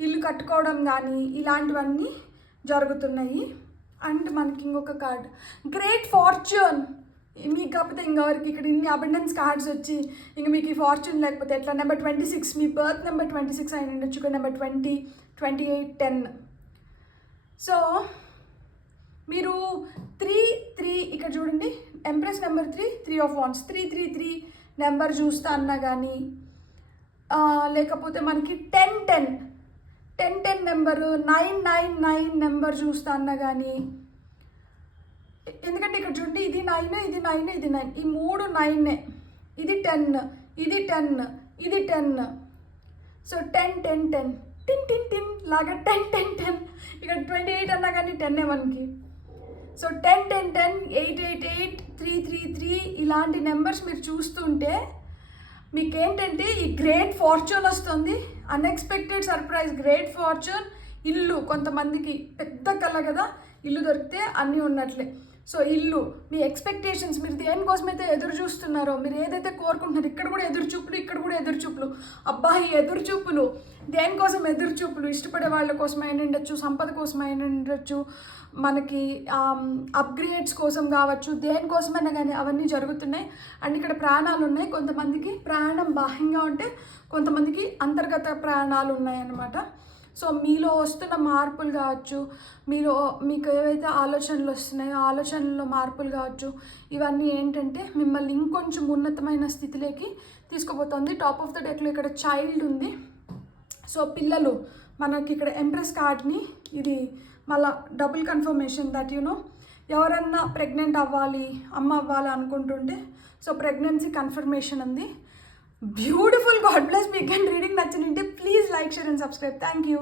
ఇల్లు కట్టుకోవడం కానీ ఇలాంటివన్నీ జరుగుతున్నాయి. అండ్ మనకి ఇంకొక కార్డ్ గ్రేట్ ఫార్చ్యూన్. మీకు కాకపోతే ఇంకెవరికి ఇక్కడ ఇన్ని అబండెన్స్ కార్డ్స్ వచ్చి ఇంక మీకు ఈ ఫార్చ్యూన్ లేకపోతే ఎట్లా? నెంబర్ 26, మీ బర్త్ నెంబర్ 26 అయిన ఉండొచ్చు, ఇక్కడ నెంబర్ 20, 28, 10. సో మీరు 3 ఇక్కడ చూడండి, empress number 3 of wands, 3 number చూస్తా అన్నా కానీ, లేకపోతే మనకి 10 నెంబరు, 9 నెంబర్ చూస్తా అన్నా కానీ. ఎందుకంటే ఇక్కడ చూడండి ఇది 9, ఇది 9, ఇది 9, ఈ 3 9, ఇది 10, ఇది 10, ఇది 10. సో 10 టిన్ లాగా 10 ఇక్కడ 28 అన్నా కానీ 10 మనకి. సో 10 8 3 ఇలాంటి నెంబర్స్ మీరు చూస్తుంటే మీకేంటంటే ఈ గ్రేట్ ఫార్చ్యూన్ వస్తుంది. Unexpected surprise, great fortune. ఇల్లు, కొంతమందికి పెద్ద కళ కదా, ఇల్లు దొరికితే అన్నీ ఉన్నట్లే. సో ఇల్లు, మీ ఎక్స్పెక్టేషన్స్, మీరు దేనికోసమైతే ఎదురు చూస్తున్నారో, మీరు ఏదైతే కోరుకుంటున్నారో, ఇక్కడ కూడా ఎదురుచూపులు. అబ్బా ఈ ఎదురుచూపులు, దేనికోసం ఎదురుచూపులు? ఇష్టపడే వాళ్ళ కోసం అయినా ఉండొచ్చు, సంపద కోసం అయినా ఉండొచ్చు, మనకి అప్గ్రేడ్స్ కోసం కావచ్చు, దేనికోసమైనా కానీ అవన్నీ జరుగుతున్నాయి. అండ్ ఇక్కడ ప్రాణాలు ఉన్నాయి. కొంతమందికి ప్రాణం బాహ్యంగా ఉంటే కొంతమందికి అంతర్గత ప్రాణాలు ఉన్నాయన్నమాట. సో మీలో వస్తున్న మార్పులు కావచ్చు, మీకు ఏవైతే ఆలోచనలు వస్తున్నాయో ఆలోచనల్లో మార్పులు కావచ్చు, ఇవన్నీ ఏంటంటే మిమ్మల్ని ఇంకొంచెం ఉన్నతమైన స్థితిలోకి తీసుకుపోతుంది. టాప్ ఆఫ్ ద డెక్లో ఇక్కడ చైల్డ్ ఉంది. సో పిల్లలు, మనకి ఇక్కడ ఎంప్రెస్ కార్డ్ని, ఇది మళ్ళీ డబుల్ కన్ఫర్మేషన్ దట్ ఎవరన్నా ప్రెగ్నెంట్ అవ్వాలి, అమ్మ అవ్వాలి అనుకుంటుంటే సో ప్రెగ్నెన్సీ కన్ఫర్మేషన్ ఉంది. బ్యూటిఫుల్. God bless. మీకు రీడింగ్ నచ్చినంటే please like, share and subscribe. Thank you.